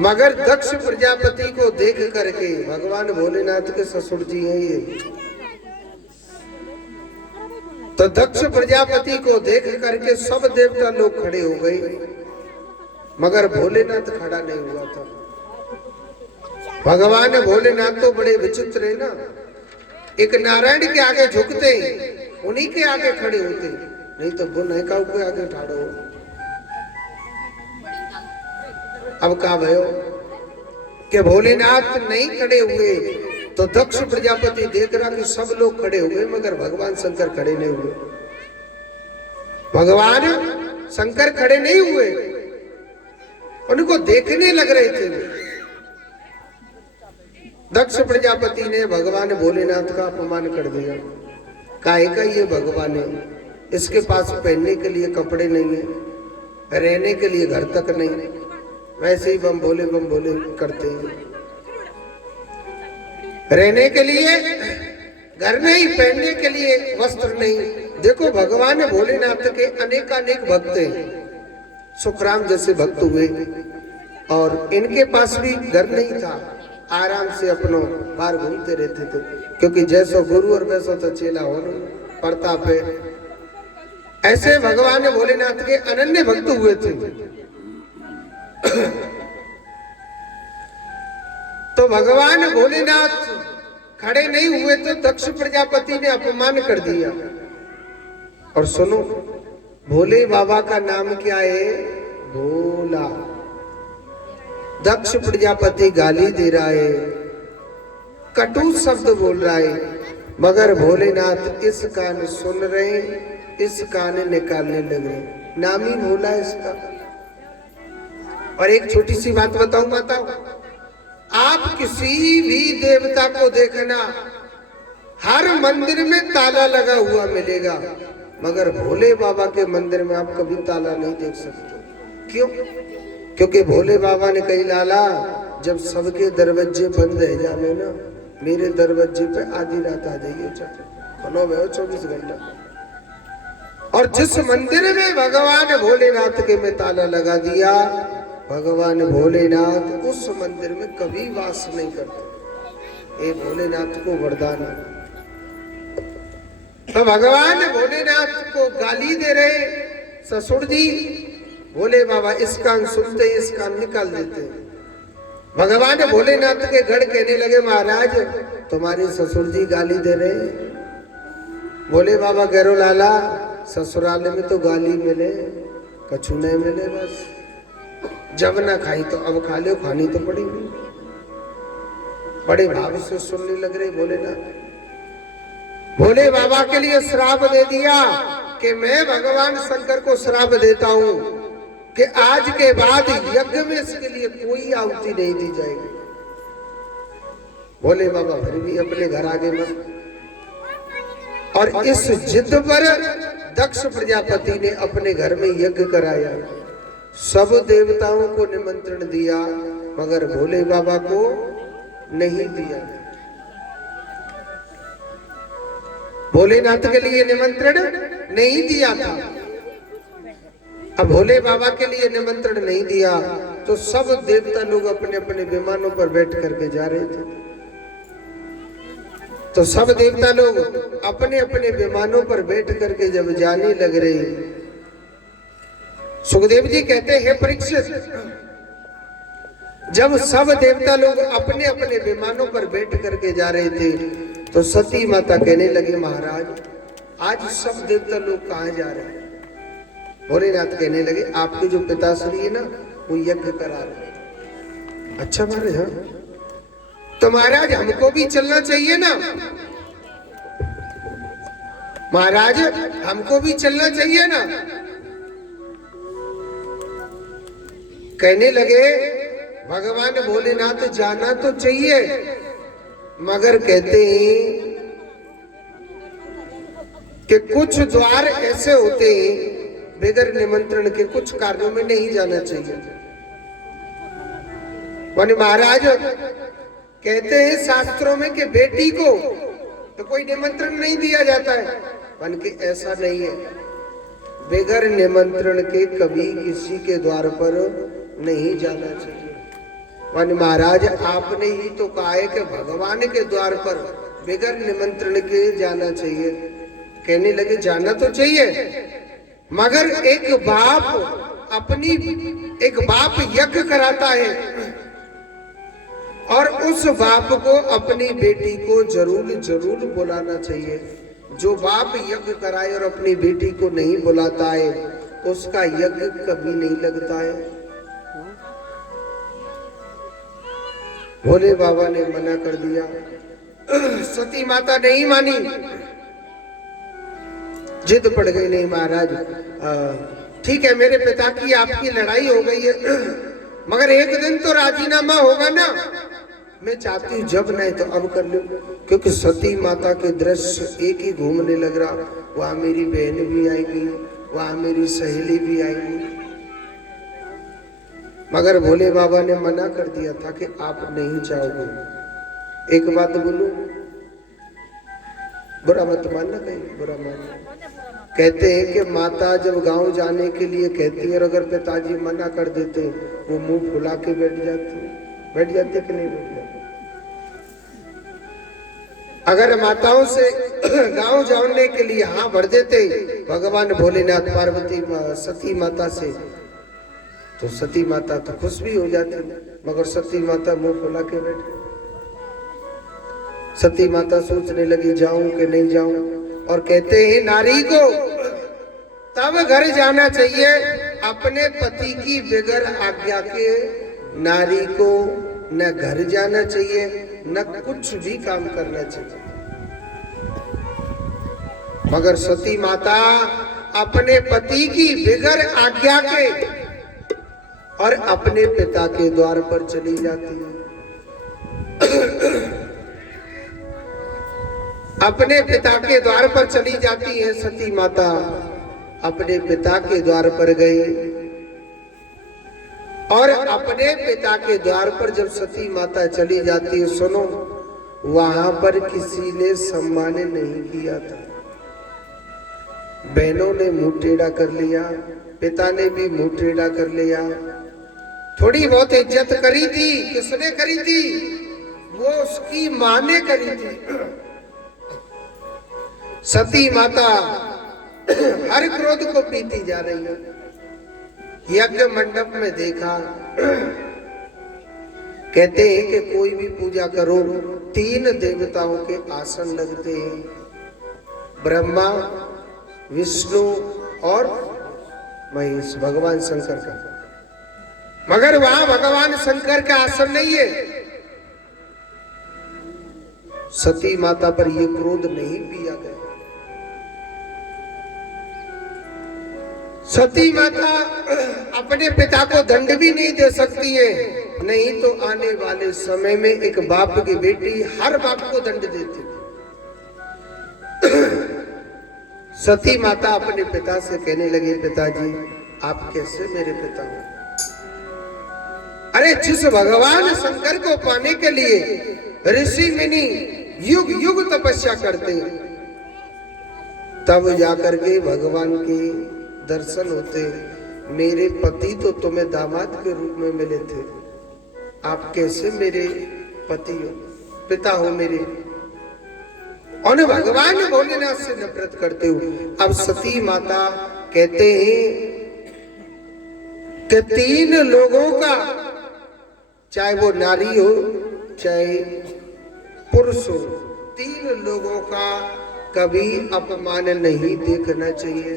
मगर दक्ष प्रजापति को देख करके, भगवान भोलेनाथ के ससुर जी हैं ये, तो दक्ष प्रजापति को देख करके सब देवता लोग खड़े हो गए, मगर भोलेनाथ खड़ा नहीं हुआ था। भगवान भोलेनाथ तो बड़े विचित्र है ना, एक नारायण के आगे झुकते, उन्हीं के आगे खड़े होते, नहीं तो वो नैकाऊ के आगे ठाड़ो हो। अब कहा भयो कि भोलेनाथ नहीं खड़े हुए, तो दक्ष प्रजापति देख रहा कि सब लोग खड़े हो गए, मगर भगवान शंकर खड़े नहीं हुए। भगवान शंकर खड़े नहीं हुए, उनको देखने लग रहे थे। दक्ष प्रजापति ने भगवान भोलेनाथ का अपमान कर दिया। काहे का ये भगवान है, इसके पास पहनने के लिए कपड़े नहीं है, रहने के लिए घर तक नहीं, वैसे ही बम भोले करते हैं। रहने के लिए घर नहीं, पहनने के लिए वस्त्र नहीं। देखो भगवान भोलेनाथ के अनेकानेक भक्त हैं, सुखराम जैसे भक्त हुए, और इनके पास भी घर नहीं था, आराम से अपनो बाहर घूमते रहते थे, क्योंकि जैसो गुरु और वैसो तो चेला हो प्रताप है। ऐसे भगवान भोलेनाथ के अनन्य भक्त हुए थे। तो भगवान भोलेनाथ खड़े नहीं हुए तो दक्ष प्रजापति ने अपमान कर दिया। और सुनो, भोले बाबा का नाम क्या है? भोला। दक्ष प्रजापति गाली दे रहा है, कटु शब्द बोल रहा है, मगर भोलेनाथ इस कान सुन रहे, इस कान निकालने लगे। नाम ही भोला इसका। और एक छोटी सी बात बताऊं माता, आप किसी भी देवता को देखना, हर मंदिर में ताला लगा हुआ मिलेगा, मगर भोले बाबा के मंदिर में आप कभी ताला नहीं देख सकते। क्यों? क्योंकि भोले बाबा ने कही, लाला जब सबके दरवाजे बंद रह जावे ना, मेरे दरवाजे पे आधी रात आ जाइए, खनो में 24 घंटा। और जिस मंदिर में भगवान भोलेनाथ के में ताला लगा दिया, भगवान भोलेनाथ उस मंदिर में कभी वास नहीं करते। ये भोलेनाथ को वरदान है। तो भगवान भोलेनाथ को गाली दे रहे ससुर जी, भोले बाबा इस कान सुनते इस कान निकाल देते। भगवान भोलेनाथ के गढ़ कहने लगे, महाराज तुम्हारे ससुर जी गाली दे रहे। भोले बाबा गैरो लाला, ससुराल में तो गाली मिले, कछु नहीं मिले, बस जब ना खाई तो अब खा लो, खानी तो पड़ेगी। बड़े भाव से सुनने लग रहे भोलेनाथ। भोले बाबा के लिए श्राप दे दिया कि मैं भगवान शंकर को श्राप देता हूं कि आज के बाद यज्ञ में इसके लिए कोई आहुति नहीं दी जाएगी। भोले बाबा फिर भी अपने घर आगे मत। और इस जिद पर दक्ष प्रजापति ने अपने घर में यज्ञ कराया, सब देवताओं को निमंत्रण दिया, मगर भोले बाबा को नहीं दिया। भोलेनाथ के लिए निमंत्रण नहीं दिया था। अब भोले बाबा के लिए निमंत्रण नहीं दिया तो सब देवता लोग अपने अपने विमानों पर बैठ करके जा रहे थे। तो सब देवता लोग अपने अपने विमानों पर बैठ करके जब जाने लग रहे, सुखदेव जी कहते हैं, परीक्षित जब सब देवता लोग अपने अपने विमानों पर बैठ करके जा रहे थे तो सती माता कहने लगी, महाराज आज सब देवता लोग कहाँ जा रहे हैं? भोलेनाथ कहने लगे आपके जो पिताश्री है ना वो यज्ञ करा रहे हैं। अच्छा महाराज, हाँ तो महाराज हमको भी चलना चाहिए ना, महाराज हमको भी चलना चाहिए ना। कहने लगे भगवान भोलेनाथ जाना तो चाहिए, मगर कहते हैं कि कुछ द्वार ऐसे होते हैं बगैर निमंत्रण के कुछ कार्यों में नहीं जाना चाहिए। माने महाराज कहते हैं शास्त्रों में कि बेटी को तो कोई निमंत्रण नहीं दिया जाता है, मन के ऐसा नहीं है। बगैर निमंत्रण के कभी किसी के द्वार पर नहीं जाना चाहिए। वन महाराज आपने ही तो कहा है कि भगवान के द्वार पर बगैर निमंत्रण के जाना चाहिए। कहने लगे जाना तो चाहिए, मगर एक बाप यज्ञ कराता है और उस बाप को अपनी बेटी को जरूर बुलाना चाहिए। जो बाप यज्ञ कराए और अपनी बेटी को नहीं बुलाता है उसका यज्ञ कभी नहीं लगता है। भोले बाबा ने मना कर दिया। सती माता नहीं मानी, जिद पड़ गई, नहीं महाराज ठीक है मेरे पिता की आपकी लड़ाई हो गई है, मगर एक दिन तो राजीनामा होगा ना। मैं चाहती हूँ जब नहीं तो अब कर लूं, क्योंकि सती माता के दृश्य एक ही घूमने लग रहा। वहां मेरी बहन भी आएगी, वहां मेरी सहेली भी आएगी, मगर भोले बाबा ने मना कर दिया था कि आप नहीं जाओगे। एक बात बोलूं, बुरा मत मानना, कहीं बुरा मानना। कहते हैं कि माता जब गांव जाने के लिए कहती है और अगर पिताजी मना कर देते वो मुंह फुला के बैठ जाती कि नहीं बैठ जाती। अगर माताओं से गांव जाने के लिए हाँ भर देते भगवान भोलेनाथ पार्वती सती माता से, तो सती माता तो खुश भी हो जाती, मगर सती माता मुंह फुला के बैठे। सती माता सोचने लगी जाऊं कि नहीं जाऊं, और कहते हैं नारी को तब घर जाना चाहिए अपने पति की बगैर आज्ञा के। नारी को न घर जाना चाहिए न कुछ भी काम करना चाहिए। मगर सती माता अपने पति की बगैर आज्ञा के और अपने पिता के द्वार पर चली जाती है। अपने पिता के द्वार पर चली जाती है सती माता। अपने पिता के द्वार पर गई और अपने पिता के द्वार पर जब सती माता चली जाती है, सुनो, वहां पर किसी ने सम्मान नहीं किया था। बहनों ने मुंह टेढ़ा कर लिया, पिता ने भी मुंह टेढ़ा कर लिया। थोड़ी बहुत इज्जत करी थी, किसने करी थी? वो उसकी मां ने करी थी। सती माता हर क्रोध को पीती जा रही है। यज्ञ मंडप में देखा, कहते हैं कि कोई भी पूजा करो 3 देवताओं के आसन लगते हैं, ब्रह्मा, विष्णु और महेश, भगवान शंकर का। मगर वहां भगवान शंकर का आसन नहीं है। सती माता पर यह क्रोध नहीं पिया गया। सती माता अपने पिता को दंड भी नहीं दे सकती है, नहीं तो आने वाले समय में एक बाप की बेटी हर बाप को दंड देती। सती माता अपने पिता से कहने लगी, पिताजी आप कैसे मेरे पिता हो? अरे जिस भगवान शंकर को पाने के लिए ऋषि मुनि युग युग तपस्या करते हैं, तब जाकर के भगवान के दर्शन होते। मेरे पति तो तुम्हें दामाद के रूप में मिले थे, आप कैसे मेरे पति हो, पिता हो मेरे? और भगवान भोलेनाथ से नफरत करते हो। अब सती माता कहते हैं कि 3 लोगों का, चाहे वो नारी हो चाहे पुरुष हो, 3 लोगों का कभी अपमान नहीं देखना चाहिए।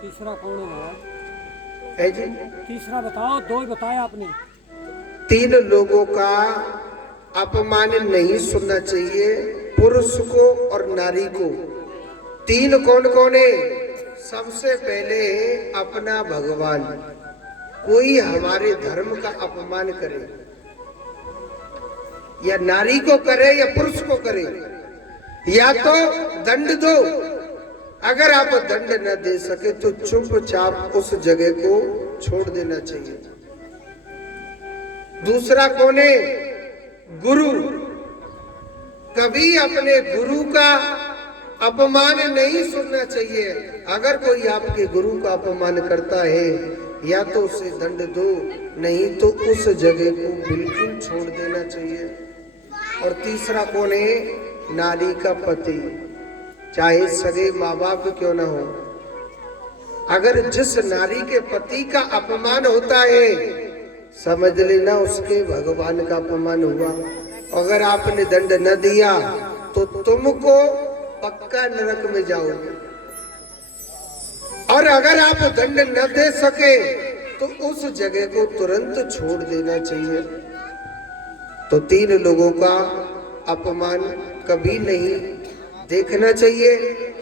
तीसरा कौन है महाराज? है जी, तीसरा बताओ, दो ही बताया आपने। 3 लोगों का अपमान नहीं सुनना चाहिए, पुरुष को और नारी को। 3 कौन कौन है? सबसे पहले अपना भगवान। कोई हमारे धर्म का अपमान करे, या नारी को करे या पुरुष को करे, या तो दंड दो। अगर आप दंड न दे सके तो चुपचाप उस जगह को छोड़ देना चाहिए। दूसरा कौन है? गुरु। कभी अपने गुरु का अपमान नहीं सुनना चाहिए। अगर कोई आपके गुरु का अपमान करता है, या तो उसे दंड दो, नहीं तो उस जगह को बिल्कुल छोड़ देना चाहिए। और तीसरा कौन है? नारी का पति, चाहे सगे माँ बाप क्यों ना हो। अगर जिस नारी के पति का अपमान होता है, समझ लेना उसके भगवान का अपमान हुआ। अगर आपने दंड न दिया तो तुमको पक्का नरक में जाओगे। और अगर आप दंड न दे सके तो उस जगह को तुरंत छोड़ देना चाहिए। तो 3 लोगों का अपमान कभी नहीं देखना चाहिए।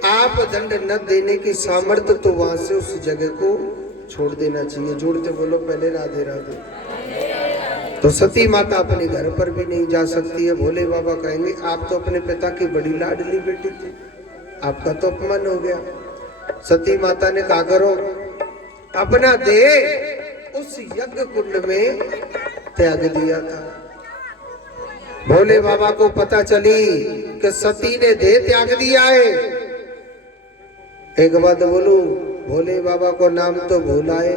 आप दंड न देने की सामर्थ्य तो वहां से उस जगह को छोड़ देना चाहिए। जोड़ते बोलो पहले राधे राधे। तो सती माता अपने घर पर भी नहीं जा सकती है। भोले बाबा कहेंगे आप तो अपने पिता की बड़ी लाडली बेटी थी, आपका तो अपमान हो गया। सती माता ने कहा करो, अपना देह उस यज्ञ कुंड में त्याग दिया था। भोले बाबा को पता चली कि सती ने देह त्याग दिया है। एक बात बोलू, भोले बाबा को नाम तो भूलाए,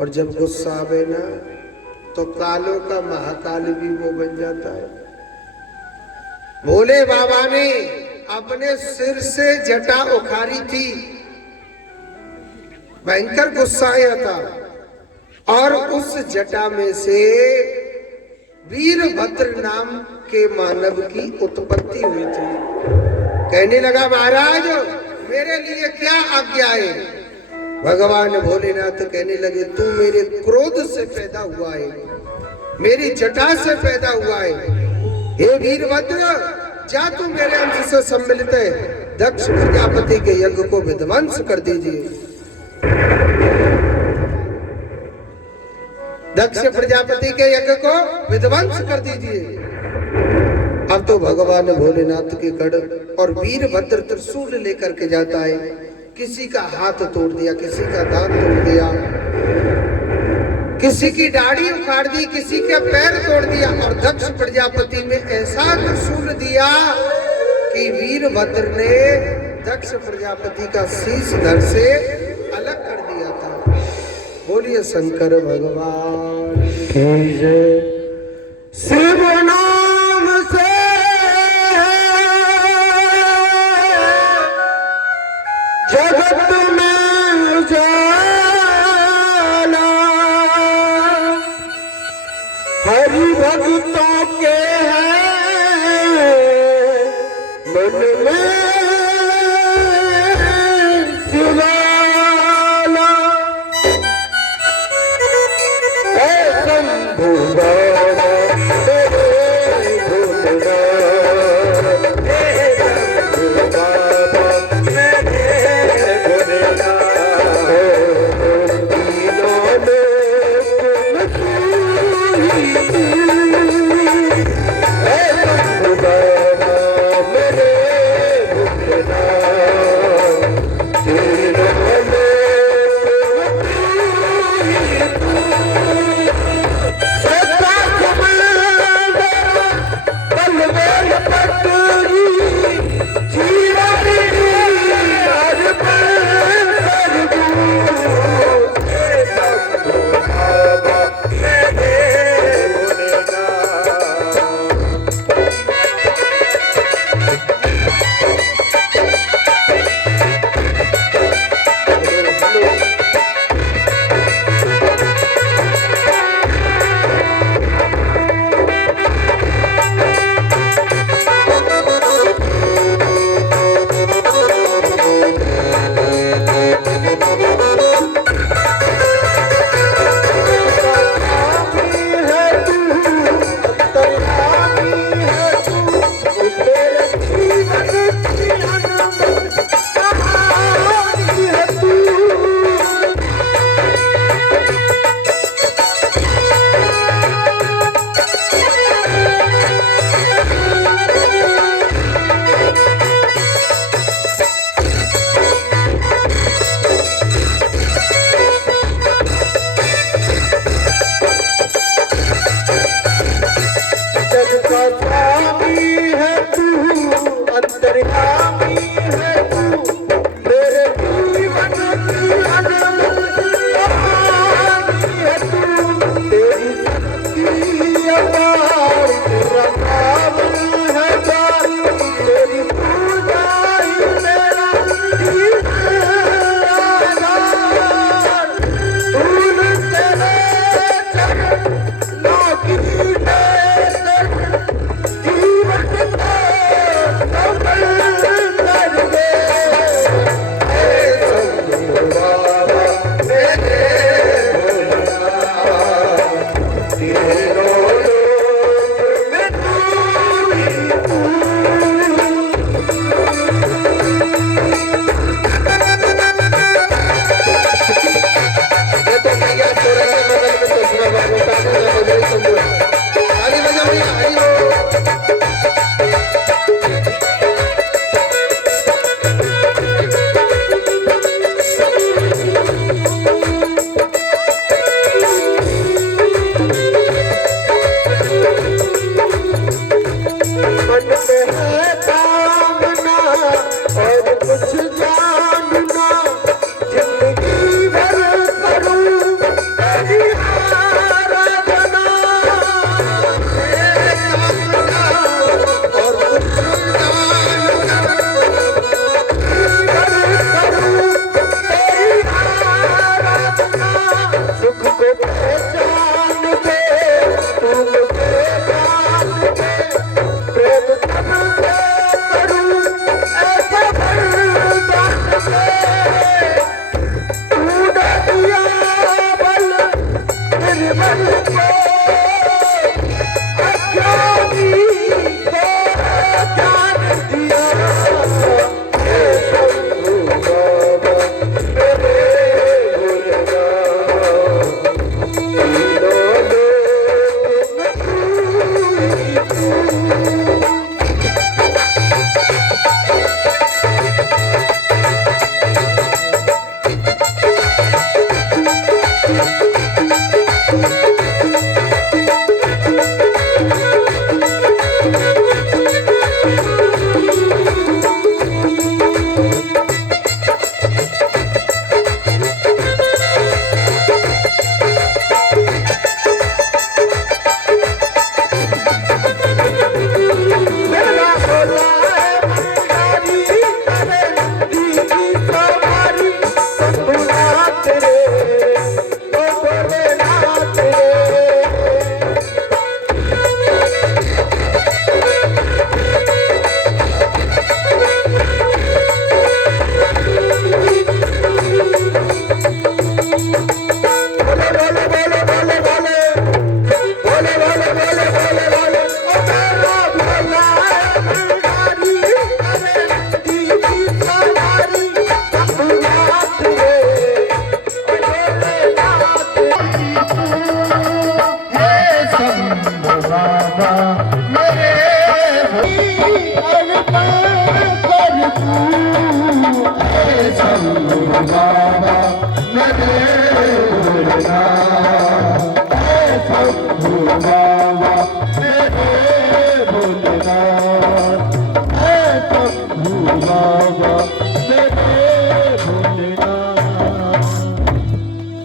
और जब गुस्सा आवे ना तो कालों का महाकाल भी वो बन जाता है। भोले बाबा ने अपने सिर से जटा उखाड़ी थी, भयंकर गुस्सा आया था, और उस जटा में से वीरभद्र नाम के मानव की उत्पत्ति हुई थी। कहने लगा महाराज मेरे लिए क्या आज्ञा है? भगवान भोलेनाथ कहने लगे तू मेरे क्रोध से पैदा हुआ है, मेरी जटा से पैदा हुआ है। हे वीरभद्र, जा तू मेरे अंश से सम्मिलित है, दक्ष प्रजापति के यज्ञ को विध्वंस कर दीजिए। दक्ष प्रजापति के यज्ञ को विध्वंस कर दीजिए। अब तो भगवान भोलेनाथ के गढ़ और वीरभद्र त्रिशूल लेकर के जाता है। किसी का हाथ तोड़ दिया, किसी का दांत तोड़ दिया, किसी की दाढ़ी उखाड़ दी, किसी के पैर तोड़ दिया, और दक्ष प्रजापति ने ऐसा त्रिशूल दिया कि वीरभद्र ने दक्ष प्रजापति का शीश धड़ से अलग कर दिया था। बोलिए शंकर भगवान की जय। शिव नाम से जगत में जाना, हरि भक्तों के हैं मन में शिवाला। ऐ शंभु बाबा तेरे भोलेनाथ, हे शंभु बाबा तेरे भोलेनाथ, तीनों लोक मशहूरी, हे शंभु बाबा मेरे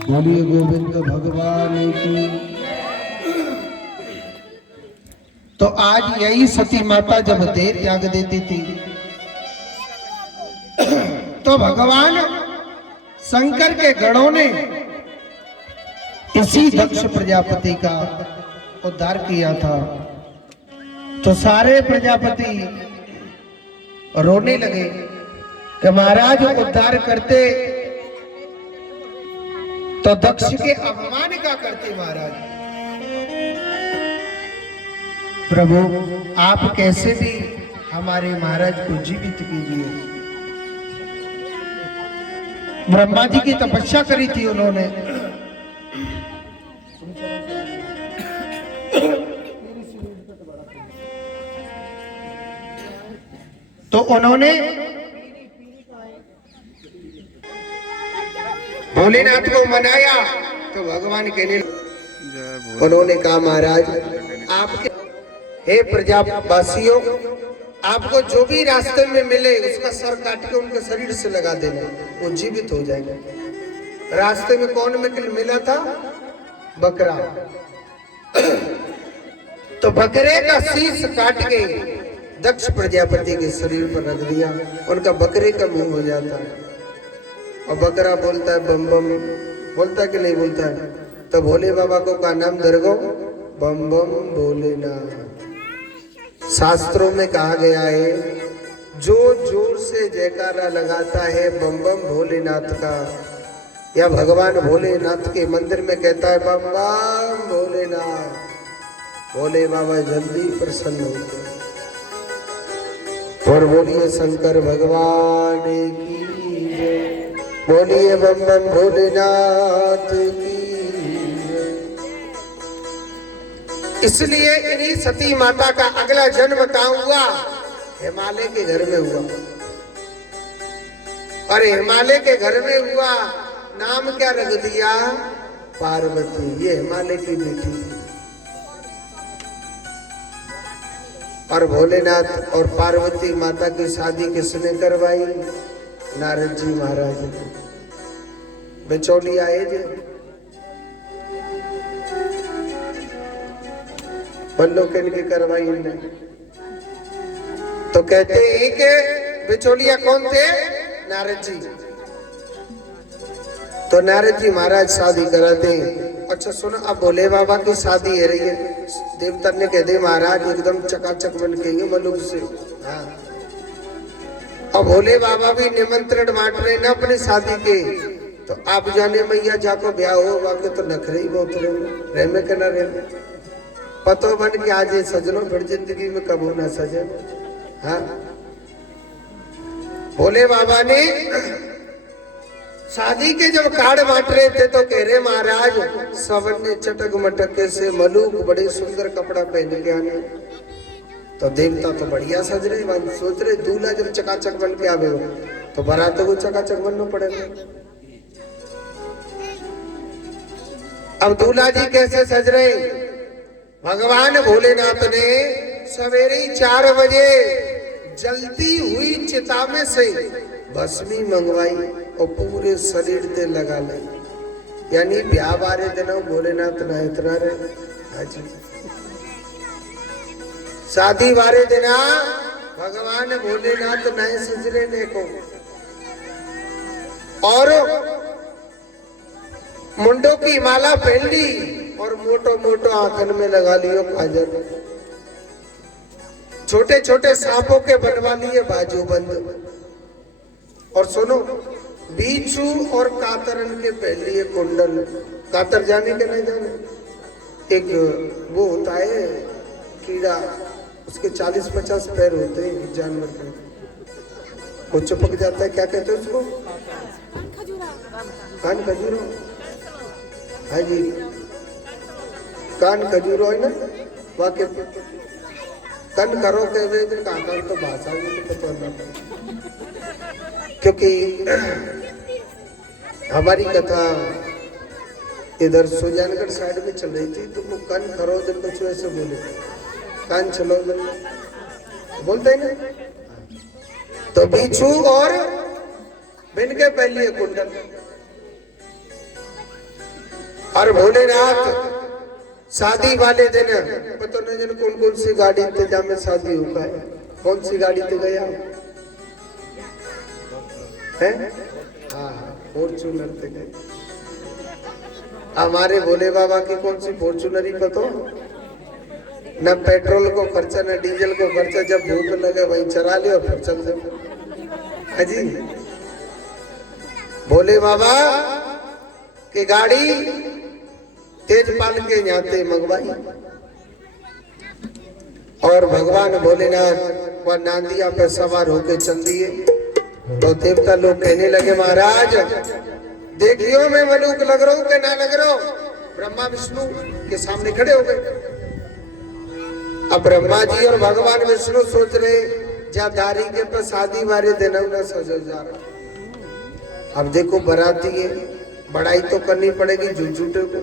बोलिए गोविंद भगवान की। तो आज यही सती माता जब देह त्याग देती थी तो भगवान शंकर के गणों ने इसी दक्ष प्रजापति का उद्धार किया था। तो सारे प्रजापति रोने लगे कि महाराज उद्धार करते तो दक्ष के अपमान का करते महाराज। प्रभु आप कैसे भी हमारे महाराज को जीवित कीजिए। ब्रह्मा जी की तपस्या करी थी उन्होंने। तो उन्होंने भोलेनाथ को मनाया तो भगवान कहने उन्होंने कहा महाराज आपके हे प्रजावासियों आपको जो भी रास्ते में मिले उसका सर काट के उनके शरीर से लगा देना, वो जीवित हो जाएगा। रास्ते में कौन मिला था? बकरा। तो बकरे का शीश काट के दक्ष प्रजापति के शरीर पर रख दिया, उनका बकरे का मुंह हो जाता है और बकरा बोलता है बम बम, बोलता है कि नहीं बोलता है? तो भोले बाबा को का नाम दरगो बम बम भोलेनाथ। शास्त्रों में कहा गया है जो जोर से जयकारा लगाता है बम बम भोलेनाथ का या भगवान भोलेनाथ के मंदिर में कहता है बम बम भोलेनाथ, भोले बाबा जल्दी प्रसन्न होते हैं। और बोलिए शंकर भगवान की जय, बोलिए बम बम भोलेनाथ की। इसलिए इन्हीं सती माता का अगला जन्म कहाँ हुआ? हिमालय के घर में हुआ। और हिमालय के घर में हुआ, नाम क्या रख दिया? पार्वती। ये हिमालय की बेटी थी। और भोलेनाथ और पार्वती माता की शादी किसने करवाई? नारद जी महाराज ने। बिचौली आए थे, बल्लो किनकी करवाई इनने? तो कहते हैं कि बिचौलिया कौन थे? नारद जी। तो नारद जी महाराज शादी कराते हैं। अच्छा सुनो, अब भोले बाबा की शादी है रही है, देवता ने कह दे महाराज एकदम चकाचक बन के मलुक से। हाँ, अब भोले बाबा भी निमंत्रण बांट रहे ना अपने शादी के। तो आप जाने मैया जाको ब्याह हो बाकी तो नखरे ही बहुत रहे में के न रहे। पतो बन के आज सजनो फिर जिंदगी में कबू ना सजे। हाँ, भोले बाबा ने शादी के जब कार्ड बांट रहे थे तो कह रहे महाराज सवन ने चटक मटके से मलूक बड़े सुंदर कपड़ा पहन के आने। तो देवता तो बढ़िया सज रहे, सोच रहे दूल्हा जब चकाचक बन के आवे तो बारात को चकाचक बनना पड़ेगा। अब दूल्हा जी कैसे सज रहे? भगवान भोलेनाथ ने सवेरे 4 बजे जलती हुई चिता में से भस्मी मंगवाई और पूरे शरीर पे लगा ले। यानी ब्याह बारे दिनों भोलेनाथ ना इतना रहे। हाजी शादी बारे दिना भगवान भोलेनाथ नए सजरे ने को और मुंडों की माला पहन ली और मोटो मोटो आंखन में लगा लियो काजल। छोटे छोटे सांपों के बनवा लिए बाजूबंद। और सुनो, बीचू और कातरन के पहन लिए कुंडल। कातर जाने के नहीं जाने? एक वो होता है कीड़ा, उसके 40-50 पैर होते हैं जानवर के। वो चिपक जाता है, क्या कहते हैं उसको? कान खजूरो। हाँ जी, कान खजूरो है ना। वाकई कन करो के वे कान तो भाषा में तो पता ना, क्योंकि हमारी कथा इधर सुजानगढ़ साइड में चल रही थी, तो वो कान खरो जब कुछ ऐसे बोले, कान चलो बोलते हैं ना, तो बिच्छू और बिन के पहली कुंडल और भोलेनाथ शादी वाले दिन पता नहीं जन कौन कौन सी गाड़ी इंतजाम में शादी होगा है, कौन सी गाड़ी पे गया है? हाँ फॉर्चूनर पे गए। हमारे भोले बाबा की कौन सी फॉर्चूनर ही पता, न पेट्रोल को खर्चा न डीजल को खर्चा, जब भूख लगे वहीं चरा ले और फिर चल जाओ। है जी, भोले बाबा की गाड़ी तेजपाल के न्याते मंगवाई और भगवान भोलेनाथ वह नांदिया पर सवार होकर चल दिए। तो देवता लोग कहने लगे महाराज देखियो मैं मलूक लग रहा हूं कि ना लग रहा हूं। ब्रह्मा विष्णु के सामने खड़े हो गए। अब ब्रह्मा जी और भगवान विष्णु सोच रहे जा दारी के पर शादी वारे दिन ना सजो जा रहा। अब देखो बराती है, बड़ाई तो करनी पड़ेगी झूठे को।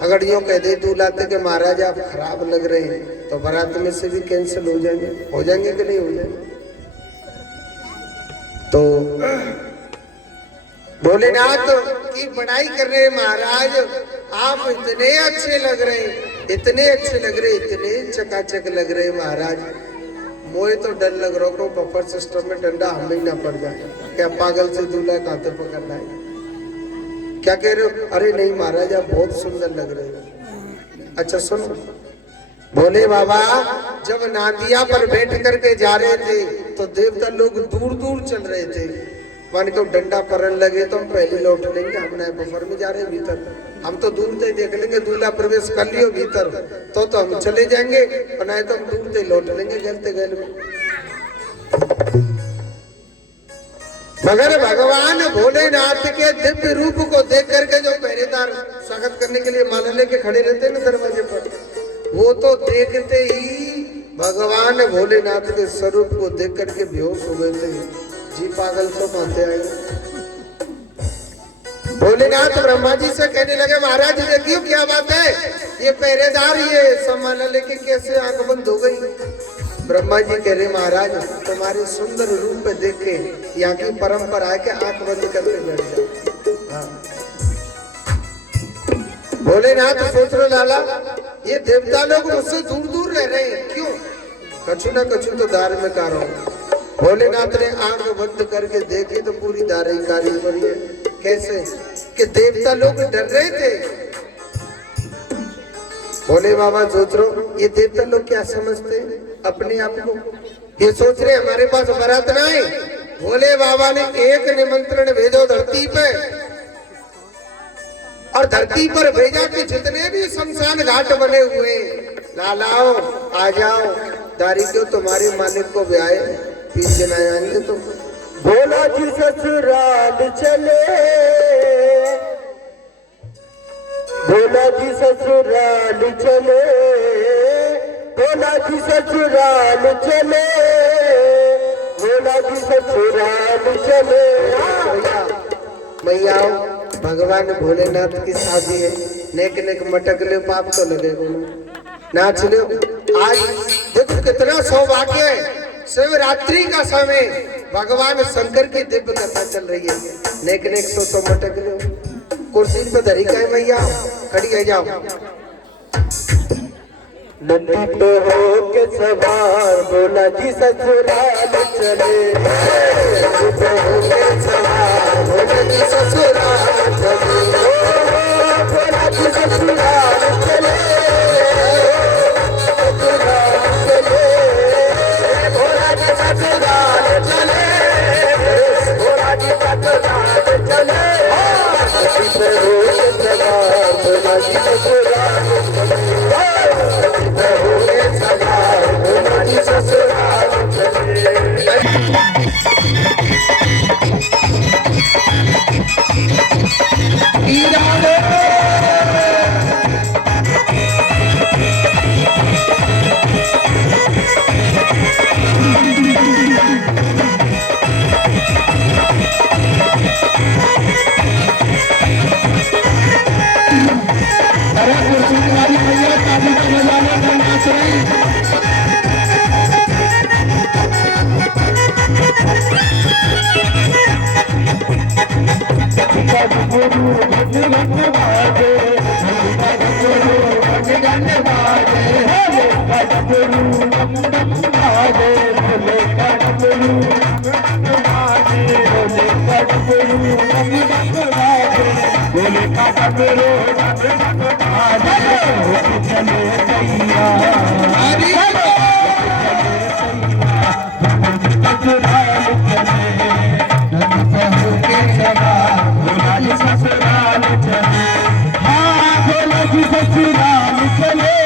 अगर यूं कह दे दूल्हाते के महाराज आप खराब लग रहे हैं तो बारात में से भी कैंसिल हो जाएंगे कि नहीं हो जाएंगे। तो भोलेनाथ की बड़ाई कर रहे महाराज आप इतने अच्छे लग रहे हैं, इतने अच्छे लग रहे, इतने चकाचक लग रहे महाराज। मोए तो डर लग रहा को बफर सिस्टम में डंडा हमें ही ना पड़ जाए, क्या पागल से दूल्हा काते पकड़ना है क्या कह रहे हो? अरे नहीं महाराज आप बहुत सुंदर लग रहे हो। अच्छा सुनो, भोले बाबा जब नांदिया पर बैठ करके जा रहे थे तो देवता लोग दूर दूर चल रहे थे। मान को डंडा परन लगे तो हम पहले लौट लेंगे, हम नए बफर में जा रहे हैं भीतर, हम तो दूर से देख लेंगे दूल्हा प्रवेश कर लियो भीतर तो हम चले जाएंगे, और नहीं तो हम दूर से लौट लेंगे गलते गल में। मगर भगवान भोलेनाथ के दिव्य रूप को देख करके जो पहरेदार स्वागत करने के लिए माला लेके खड़े रहते हैं ना दरवाजे पर, वो तो देखते ही भगवान भोलेनाथ के स्वरूप को देख करके बेहोश हो गए थे। जी पागल तो मानते आए। भोलेनाथ ब्रह्मा जी से कहने लगे महाराज देखियो क्या बात है, ये पहरेदार ये सम्मान लेके कैसे आंख बंद हो गई। ब्रह्मा जी कह रहे महाराज तुम्हारे सुंदर रूप पे देख के यहाँ की परंपरा है कि आंख बंद करके बैठ जाओ। हाँ। भोलेनाथ सोच रहे लाला ये देवता लोग मुझसे दूर दूर रह रहे हैं, क्यों? कछु ना कछु तो दार में कार हो। भोलेनाथ ने आंख बंद करके देखी तो पूरी दारी कारी पड़ी है। कैसे कि देवता लोग डर रहे थे। भोले बाबा सोच रहे ये देवता लोग क्या समझते हैं अपने आप को, ये सोच रहे हमारे पास बारात ना है। भोले बाबा ने एक निमंत्रण भेजो धरती पे, और धरती पर भेजा कि जितने भी शमशान घाट बने हुए लालाओ आ जाओ, दारी क्यों तुम्हारे मालिक को ब्याह पीछे न आएंगे तो। भोला जी ससुराल चले, भोला जी ससुराल चले, भोला जी ससुराल चले, भोला जी ससुराल चले। मैया भगवान भोलेनाथ की शादी है, नेक नेक मटक ले पाप तो लगेगा, नाच लो। आज देखो कितना सौभाग्य है, शिवरात्रि का समय भगवान शंकर की दिव्य कथा चल रही है। नेक नेक सो तो मटक लो, कुर्सी पे धरी का मैया खड़ी है जाओ। नंदी पे हो के सवार भोला जी ससुराल चले, नंदी पे हो के सवार भोला जी ससुराल चले, भोला जी ससुराल चले, ससुराल चले, भोला जी ससुराल चले, भोला जी ससुराल चले। नंदी पे हो के सवार भोला जी ससुराल ससुराल चले